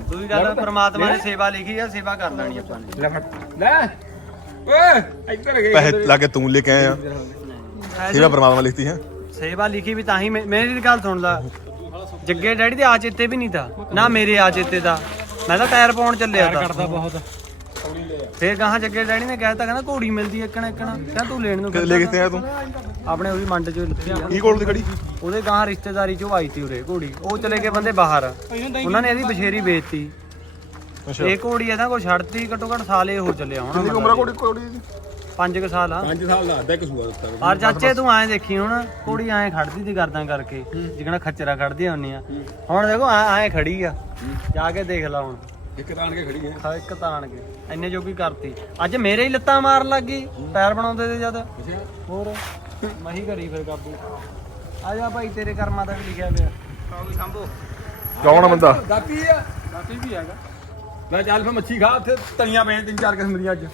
ਦੂਜੀ ਗੱਲ ਪ੍ਰਮਾਤਮਾ ਨੇ ਸੇਵਾ ਲਿਖੀ ਆ ਸੇਵਾ ਕਰ ਲੈਣੀ ਆਪਾਂ ਨੇ। ਲੈ। ਓਏ ਇੱਧਰ ਗਏ ਪੈਸੇ ਲਾ ਕੇ ਤੂੰ ਲੈ ਕੇ ਆਇਆ। ਸੇਵਾ ਪਰਮਾਤਮਾ ਲਿਖਤੀ ਹੈ? ਸੇਵਾ ਲਿਖੀ ਵੀ ਤਾਂ ਹੀ ਮੇ- ਮੇਰੀ ਗੱਲ ਸੁਣ ਲੈ ਜੱਗੇ ਡੈਡੀ ਦੇ ਆ ਚੇਤੇ ਵੀ ਨਹੀਂ ਤਾਂ। ਨਾ ਮੇਰੇ ਆ ਚੇਤੇ ਦਾ। ਮੈਂ ਤਾਂ ਟਾਇਰ ਪਾਉਣ ਚੱਲਿਆ ਤਾਂ। ਕਰਦਾ ਬਹੁਤ। ਫੇਰ ਗਾਹਾਂ ਜੱਗੇ ਡੈਡੀ ਨੇ ਕਹਿਤਾ ਕਹਿੰਦਾ ਘੋੜੀ ਮਿਲਦੀ ਐ ਇੱਕਣਾ ਇੱਕਣਾ। ਕਹਿੰਦਾ ਤੂੰ ਲੈਣ ਨੂੰ ਲੈ ਕਿੱਥੇ ਆਇਆ ਤੂੰ? ਆਪਣੇ ਉਹਦੀ ਮੰਡ ਚੋਂ ਲਿੱਤੀ ਆ। ਕੀ ਕੋਲ ਦੀ ਖੜੀ? ਉਹਦੇ ਗਾਹਾਂ ਰਿਸ਼ਤੇਦਾਰੀ ਚੋਂ ਆਈ ਤੀ ਉਰੇ ਘੋੜੀ। ਉਹ ਚਲੇ ਗਏ ਬੰਦੇ ਬਾਹਰ। ਉਹਨਾਂ ਨੇ ਇਹਦੀ ਬਸ਼ੇਰੀ ਵੇਚਤੀ। ਅੱਛਾ। ਇਹ ਘੋੜੀ ਇਹਦਾ ਕੋਈ ਛੱਡਤੀ ਘੱਟੋ ਘੱਟ ਸਾਲੇ ਹੋਰ ਚੱਲਿਆ ਕਿੰਨੀ ਕੁ ਉਮਰ ਹੁਣ ਆ ਕੋੜੀ ਕੋੜੀ ਦੀ? 5 ਕੁ ਸਾਲ ਆ। 5 ਸਾਲ ਦਾ ਅੱਧਾ ਕਸੂਆ ਦਿੱਤਾ ਪਰ ਚਾਚੇ ਤੂੰ ਐਂ ਦੇਖੀ ਹੁਣ ਕੁੜੀ ਐਂ ਖੜਦੀ ਤੀ ਗਰਦਾਂ ਕਰਕੇ ਜਿਕਣਾ ਖੱਚਰਾ ਖੜਦੀ ਹੁੰਨੀ ਆ ਹੁਣ ਦੇਖੋ ਐਂ ਐਂ ਖੜੀ ਆ। ਜਾ ਕੇ ਦੇਖ ਲਾ ਹੁਣ। ਇੱਕ ਤਾਣ ਕੇ ਖੜੀ ਹੈ। ਹਾਂ, ਇੱਕ ਤਾਣ ਕੇ। ਇੰਨੇ ਜੋਗੀ ਕਰਤੀ। ਅੱਜ ਮੇਰੇ ਹੀ ਲੱਤਾਂ ਮਾਰਨ ਲੱਗੀ ਪੈਰ ਬਣਾਉਂਦੇ ਤੇ ਜਦ। ਹੋਰ ਮਹੀ ਕਰੀ ਫਿਰ ਕਾਬੂ। ਆ ਜਾ ਭਾਈ ਤੇਰੇ ਕਰਮਾਂ ਦਾ ਵੀ ਲਿਖਿਆ ਪਿਆ। ਸੰਭੋ। ਕੌਣ ਬੰਦਾ? ਦਾਤੀ ਆ। ਦਾਤੀ ਵੀ ਹੈਗਾ। ਮੈਂ ਚੱਲ ਫੇ ਮੱਛੀ ਖਾ ਉੱਥੇ ਤਲੀਆਂ ਪਈਆਂ ਤਿੰਨ ਚਾਰ ਕਿਸਮ ਦੀਆਂ ਅੱਜ।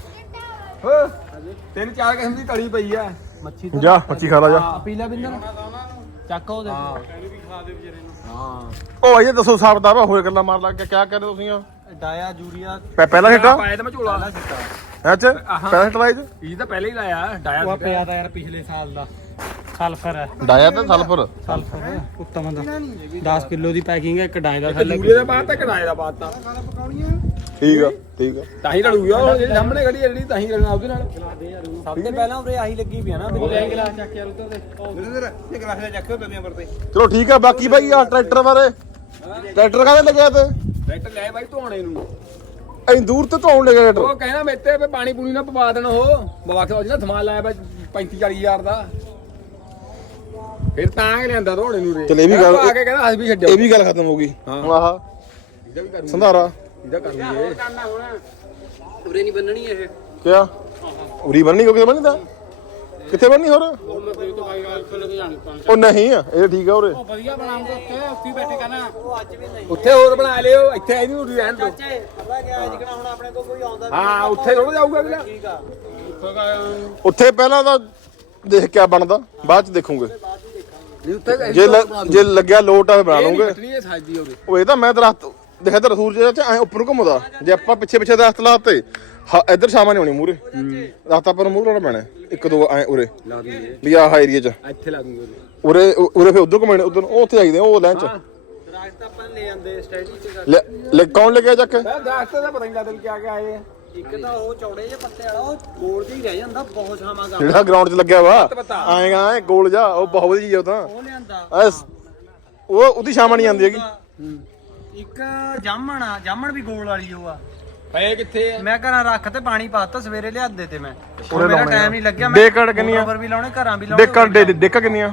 ਹੋ। ਤਿੰਨ ਚਾਰ ਕਿਸਮ ਦੀ ਤਲੀ ਪਈ ਆ। ਮੱਛੀ ਜਾ ਮੱਛੀ ਖਾ ਲਾ ਜਾ। ਪੀਲਾ ਬਿੰਦਰ ਚੱਕ ਉਹ ਦੇ ਹਾਂ। ਉਹ ਆਈਏ ਦੱਸੋ ਹਿਸਾਬ ਦਾ ਹੋਏ ਗੱਲਾਂ ਮਾਰ ਲੱਗ ਕੇ ਕਿਆ ਕਹਿੰਦੇ ਤੁਸੀਂ ਆ? ਡਾਇਆ ਯੂਰੀਆ ਪੈ- ਪਹਿਲਾ ਹਿੱਟਾ? ਪਾਇਆ ਤਾਂ ਮੈਂ ਝੋਲਾ। ਅੱਛਾ ਪਹਿਲਾ ਹਿੱਟ ਲਾਈ ਇਹ ਤਾਂ ਪਹਿਲੇ ਹੀ ਲਾਇਆ ਡਾਇਆ ਉਹ ਪਿਆ ਤਾਂ ਯਾਰ ਪਿਛਲੇ ਸਾਲ ਦਾ। ਸਲਫਰ ਹੈ। ਡਾਇਆ ਤੇ ਸਲਫਰ ਸਲਫਰ ਉੱਤਮ ਦਾ। 10 ਕਿਲੋ ਦੀ ਪੈਕਿੰਗ ਹੈ ਇੱਕ ਡਾਈ ਦਾ ਥੱਲੇ ਯੂਰੀਆ ਦਾ ਬਾਤ ਤਾਂ ਕਿਰਾਏ ਦਾ ਬਾਤ ਤਾਂ। ਠੀਕ ਆ ਠੀਕ ਆ। ਤਾਂ ਹੀ ਰੜੂਗਾ ਹੁਣ ਜਿਹੜੀ ਸਾਹਮਣੇ ਖੜੀ ਹੈ ਜਿਹੜੀ ਤਾਂ ਹੀ ਰੜਨਾ ਉਹਦੇ ਨਾਲ। ਸਭ ਤੋਂ ਪਹਿਲਾਂ ਉਰੇ ਆਹੀ ਲੱਗੀ ਪਿਆ ਨਾ। ਗਲਾਸ ਚੱਕ ਯਾਰ ਉਧਰ ਦੇ। ਚਲੋ ਠੀਕ ਆ ਬਾਕੀ ਬਾਈ ਆ ਟਰੈਕਟਰ ਬਾਰੇ। ਟਰੈਕਟਰ ਕਾਹਦੇ ਲੱਗਿਆ ਤੇ? ਟਰੈਕਟਰ ਲੈ ਬਾਈ ਧੋਣੇ ਨੂੰ। ਐਂ ਦੂਰ ਤੇ ਧੌਣ ਲੱਗਿਆ ਟਰੈਕਟਰ। ਉਹ ਕਹਿੰਦਾ ਮੇਤੇ ਪਾਣੀ ਪੂਣੀ ਨਾ ਪਵਾ ਦੇਣ ਉਹ। ਬਵਾਕ ਉਹ ਜਿਹੜਾ ਸਮਾਨ ਲਾਇਆ ਬਈ 35 40 ਹਜ਼ਾਰ ਦਾ। ਫਿਰ ਤਾਂ ਕਿ ਲਿਆਂਦਾ ਧੋਣੇ ਨੂੰ ਰੇ ਚੱਲ ਇਹ ਵੀ ਗੱਲ- ਆ ਕੇ ਕਹਿੰਦਾ ਅਸੀਂ ਵੀ ਛੱਡਿਓ ਇਹ ਵੀ ਗੱਲ ਖਤਮ ਹੋ ਗਈ। ਹੁਣ ਆਹ। ਇਹਦਾ ਵੀ ਕਰ ਸੰਧਾਰਾ। ਇਹਦਾ ਕਰ ਲਈਏ। ਉਰੇ ਨਹੀਂ ਬੰਨਣੀ ਇਹ। ਕਿਆ? ਉਰੀ ਬੰਨੀ ਕਿਉਂ ਕਿਤੇ ਬੰਨੀ ਦਾ ਕਿੱਥੇ ਬੰਨੀ ਹੋਰ? ਉਹ ਤੋਂ। ਨਹੀਂ ਆ ਇਹ ਠੀਕ ਆ ਉਰੇ। ਉਹ ਵਧੀਆ ਬਣਾਉਂਗਾ ਉੱਥੇ ਉੱਥੇ ਹੀ ਬੈਠੇ ਕਹਿਣਾ। ਉੱਥੇ ਹੋਰ ਬਣਾ ਲਿਓ ਇੱਥੇ ਇਹਨੂੰ ਰਹਿਣ ਦੋ ਚਾਚੇ ਪਤਾ ਗਿਆ ਜਿਕਣਾ ਹੁਣ ਆਪਣੇ ਕੋਲ ਕੋਈ ਆਉਂਦਾ ਹਾਂ ਉੱਥੇ ਥੋੜਾ ਜਾਊਗਾ ਅਗਲਾ। ਠੀਕ ਆ। ਉੱਥੇ ਪਹਿਲਾਂ ਤਾਂ ਦੇਖ ਕਿਆ ਬਣਦਾ ਬਾਅਦ ਚ ਦੇਖੂਗੇ। ਨਹੀਂ ਉੱਥੇ ਜੇ ਲ- ਜੇ ਲੱਗਿਆ ਲੋਟ ਆ ਬਣਾ ਲਵਾਂਗੇ ਕੱਟਣੀ ਹੈ ਸਾਜੀ ਉਹਦੇ ਉਹ ਇਹ ਤਾਂ ਮੈਂ ਦਰਖਤ ਦੇਖਿਆ ਤਾਂ ਸੂਰਜ ਚ ਐ ਉੱਪਰ ਨੂੰ ਘੁੰਮਦਾ। ਜੇ ਆਪਾਂ ਪਿੱਛੇ ਪਿੱਛੇ ਦਰਖਤ ਲਾਤੇ ਹ- ਇੱਧਰ ਛਾਵਾਂ ਨਹੀਂ ਹੋਣੀ ਮੂਰੇ ਦਰਖਤ ਆਪਾਂ ਨੂੰ ਮੂਰੇ ਲਾਉਣਾ ਪੈਣਾ। ਇੱਕ ਦੋ ਐ ਉਰੇ। ਲਾ ਦੂੰਗੇ। ਵੀ ਆਹ ਏਰੀਆ ਚ। ਇੱਥੇ ਲਾ ਦੂੰਗੇ ਉਰੇ। ਉ- ਉਰੇ ਫੇ ਉਧਰ ਘੁੰਮਣੇ ਉਧਰ ਉਹ ਉੱਥੇ ਜਾਈਦੇ ਉਹ ਲੈਂਚ ਦਰਖਤ ਆਪਾਂ ਲੈ ਜਾਂਦੇ ਸਟੈਡੀ ਚ ਲੈ ਲੈ ਕੌਣ ਲੱਗਿਆ ਚੱਕ? ਦਰਖਤ ਦਾ ਪਤਾ ਨਹੀਂ ਲੱਗਦਾ ਵੀ ਕਿਆ ਕਿਆ ਆਏ ਆ। ਇੱਕ ਤਾਂ ਉਹ ਚੌੜੇ ਜਿਹੇ ਪੱਤੇ ਵਾਲਾ ਉਹ ਗੋਲ ਜਿਹਾ ਹੀ ਰਹਿ ਜਾਂਦਾ ਬਹੁਤ ਛਾਵਾਂ ਦਾ ਜਿਹੜਾ ਗਰਾਊਂਡ 'ਚ ਲੱਗਿਆ ਵਾ। ਆਏਗਾ ਐ ਗੋਲ ਜਾ ਉਹ ਬਹੁਤ ਵਧੀਆ ਚੀਜ਼ ਉਹ ਤਾਂ। ਉਹ ਲਿਆਂਦਾ। ਐਸ ਉਹ ਉਹਦੀ ਛਾਵਾਂ ਨਹੀਂ ਆਉਂਦੀ ਹੈਗੀ। ਇੱਕ ਜਾਮਣ ਆ ਜਾਮਣ ਵੀ ਗੋਲ ਵਾਲੀ ਉਹ ਆ। ਪਏ ਕਿੱਥੇ ਆ? ਮੈਂ ਘਰਾਂ ਰੱਖ ਤੇ ਪਾਣੀ ਪਾਤਾ ਸਵੇਰੇ ਲਿਆਦੇ ਤੇ ਮੈਂ। ਉਰੇ ਮੇਰਾ ਲਾਉਣੇ ਆ। ਟਾਈਮ ਨਹੀਂ ਲੱਗਿਆ ਡੇਕੜ ਕਿੰਨੀਆਂ? ਪਰ ਵੀ ਲਾਉਣੇ ਘਰਾਂ ਵੀ ਲਾਉਣੇ ਡੇਕਾਂ ਡੇ ਡੇਕਾਂ ਕਿੰਨੀਆਂ?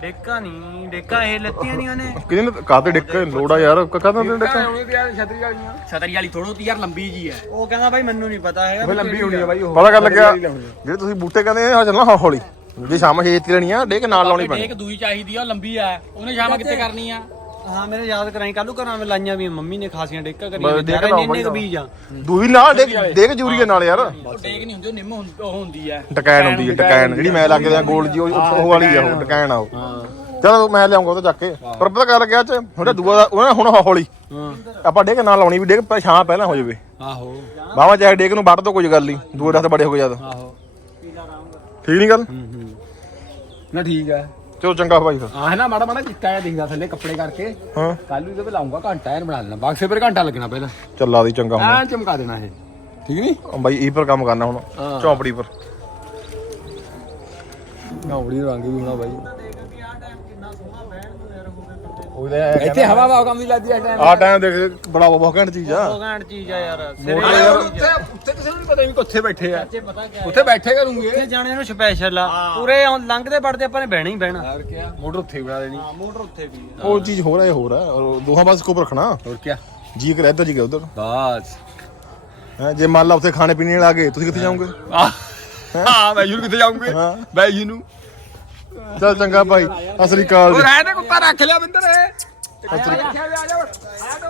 ਡੇਕਾ ਨਹੀਂ ਡੇਕਾ ਇਹ ਲੱਤੀਆਂ ਨਹੀਂ ਉਹਨੇ। ਕਿਹਦੇ ਨੇ ਕਾਤੇ ਡੇਕਾਂ ਲੋੜਾ ਯਾਰ ਕਾਹਦਾ ਤੇ ਡੇਕਾਂ? ਤੇ ਯਾਰ ਛਤਰੀ ਵਾਲੀਆਂ। ਛਤਰੀ ਵਾਲੀ ਥੋੜੋ ਤੀ ਯਾਰ ਲੰਬੀ ਜੀ ਹੈ। ਉਹ ਕਹਿੰਦਾ ਬਾਈ ਮੈਨੂੰ ਨਹੀਂ ਪਤਾ ਹੈਗਾ ਉਹ ਲੰਬੀ ਹੋਣੀ ਆ ਬਾਈ ਉਹ। ਪਤਾ ਕਰ ਲੱਗਿਆ ਜਿਹੜੇ ਤੁਸੀਂ ਬੂਟੇ ਕਹਿੰਦੇ ਆ ਚੱਲਣਾ ਹੌਲੀ। ਜੇ ਸ਼ਾਮ ਛੇਤੀ ਲੈਣੀ ਆ ਡੇਕ ਨਾਲ ਲਾਉਣੀ ਪੈਣੀ। ਇੱਕ ਦੂਈ ਚਾਹੀਦੀ ਆ ਉਹ ਲੰਬੀ ਆ। ਉਹਨੇ ਸ਼ਾਮ ਕਿੱਥੇ ਕਰਨੀ ਆ? ਹਾਂ ਮੇਰੇ ਯਾਦ ਕਰਾਈ ਕੱਲੂ ਘਰਾਂ ਵਿੱਚ ਲਾਈਆਂ ਵੀ ਆ, ਮੰਮੀ ਨੇ ਖਾਸੀਆਂ ਡੇਕਾ ਯਾਰ ਲਾਓ ਇੰਨੇ ਕੁ ਬੀਜ ਆ। ਦੂਈ ਨਾਲ ਡੇਕ ਡੇਕ ਜੂਰੀ ਨਾਲ ਯਾਰ। ਉਹ ਡੇਕ ਨਹੀਂ ਹੁੰਦੀ ਉਹ ਨਿੰਮ ਹੁੰਦੀ ਉਹ ਹੁੰਦੀ ਆ। ਟਕੈਣ ਹੁੰਦੀ ਹੈ ਟਕੈਣ ਜਿਹੜੀ ਮੈਂ ਲੱਗ ਦਿਆਂ ਗੋਲ ਜੀ ਉਹ ਉਹ ਵਾਲੀ ਆ ਉਹ ਟਕੈਣ ਆ ਉਹ। ਚਲੋ ਮੈਂ ਲਿਆਉਂਗਾ ਉਹ ਤਾਂ ਚੱਕ ਕੇ। ਪਰ ਪਤਾ ਕਰ ਲੱਗਿਆ ਚ ਹੁਣ ਦੂਆ ਦਾ ਉਹਨਾਂ ਹੁਣ ਹੌਲੀ। ਆਪਾਂ ਡੇਕ ਨਾਲ ਲਾਉਣੀ ਵੀ ਡੇਕ ਛਾਂ ਪਹਿਲਾਂ ਹੋ ਜਾਵੇ। ਆਹੋ। ਬਾਵਾ ਚਾਹੇ ਡੇਕ ਨੂੰ ਵੱਢ ਦੋ ਕੋਈ ਗੱਲ ਨਹੀਂ। ਦੂਏ ਰਸਤੇ ਬੜੇ ਹੋ ਗਏ ਜਦ। ਆਹੋ। ਠੀਕ ਨਹੀਂ ਗੱਲ? ਨਾ ਠੀਕ ਆ। ਚਲੋ ਚੰਗਾ ਭਾਈ ਫਿਰ। ਆਹ ਨਾ ਮਾੜਾ ਮਾੜਾ ਚਿੱਟਾ ਜਿਹਾ ਦਿਖਦਾ ਥੱਲੇ ਕੱਪੜੇ ਕਰਕੇ। ਹਾਂ। ਕੱਲ ਨੂੰ ਇਹਦੇ ਤੇ ਲਾਉਂਗਾ ਘੰਟਾ ਇਹਨ ਬਣਾ ਲੈਣਾ। ਬਾਕਸੇ ਪਰ ਘੰਟਾ ਲੱਗਣਾ ਪਹਿਲਾਂ। ਚੱਲਾ ਦੀ ਚੰਗਾ ਹੁਣ। ਐਨ ਚਮਕਾ ਦੇਣਾ ਇਹ। ਠੀਕ ਨਹੀਂ ਬਾਈ ਇਹ ਪਰ ਕੰਮ ਕਰਨਾ ਹੁਣ। ਹਾਂ। ਚੌਂਪੜੀ ਪਰ। ਨੌੜੀ ਰੰਗ ਵੀ ਹੋਣਾ ਬਾਈ। ਇੱਥੇ ਹਵਾ ਵਾ ਕੰਮ ਦੀ ਲੱਗਦੀ ਐ ਟਾਈਮ ਆ ਟਾਈਮ ਦੇਖ ਬੜਾ ਬਹੁਤ ਘੈਂਟ ਚੀਜ਼ ਆ। ਉਹ ਘੈਂਟ ਚੀਜ਼ ਆ ਯਾਰ। ਸਿਰੇ ਆ। ਉੱਥੇ ਉੱਥੇ ਕਿਸੇ ਨੂੰ ਨਹੀਂ ਪਤਾ ਵੀ ਕਿੱਥੇ ਬੈਠੇ ਆ। ਉੱਥੇ ਬੈਠੇ ਕਰੂੰਗੇ। ਉੱਥੇ ਜਾਣੇ ਨੂੰ ਸਪੈਸ਼ਲ ਆ। ਪੂਰੇ ਲੰਘਦੇ ਵੜਦੇ ਆਪਾਂ ਨੇ ਬਹਿਣਾ ਹੀ ਬਹਿਣਾ। ਹੋਰ ਕੀ ਮੋਟਰ ਉੱਥੇ ਬਣਾ ਦੇਣੀ। ਹਾਂ ਮੋਟਰ ਉੱਥੇ ਵੀ ਆ। ਉਹ ਚੀਜ਼ ਹੈ ਇਹ ਹੋਰ ਹੈ ਔਰ ਦੋਹਾਂ ਪਾਸੇ ਸਕੋਪ ਰੱਖਣਾ। ਹੋਰ ਕੀ ਜੀ ਕਰ ਇੱਧਰ ਜੀ ਕਰ ਉਧਰ। ਬਸ। ਹੈ ਜੇ ਮੰਨ ਲਾ ਉੱਥੇ ਖਾਣੇ ਪੀਣੇ ਵਾਲੇ ਆ ਗਏ ਤੁਸੀਂ ਕਿੱਥੇ ਜਾਓਗੇ? ਹਾਂ ਮੈਂ ਯੂਰ ਕਿੱਥੇ ਜਾਉਂਗੇ ਹਾਂ। ਬਾਈ ਜੀ ਨੂੰ। ਚੱਲ ਚੰਗਾ ਭਾਈ ਅਕਾਲ ਉਹ ਜੀ। ਰਹਿ ਤੇ ਕੁੱਤਾ ਰੱਖ ਲਿਆ ਬਿੰਦਰ ਇਹ। ਆ ਜਾ ਆ ਜਾ ਆ ਜਾ।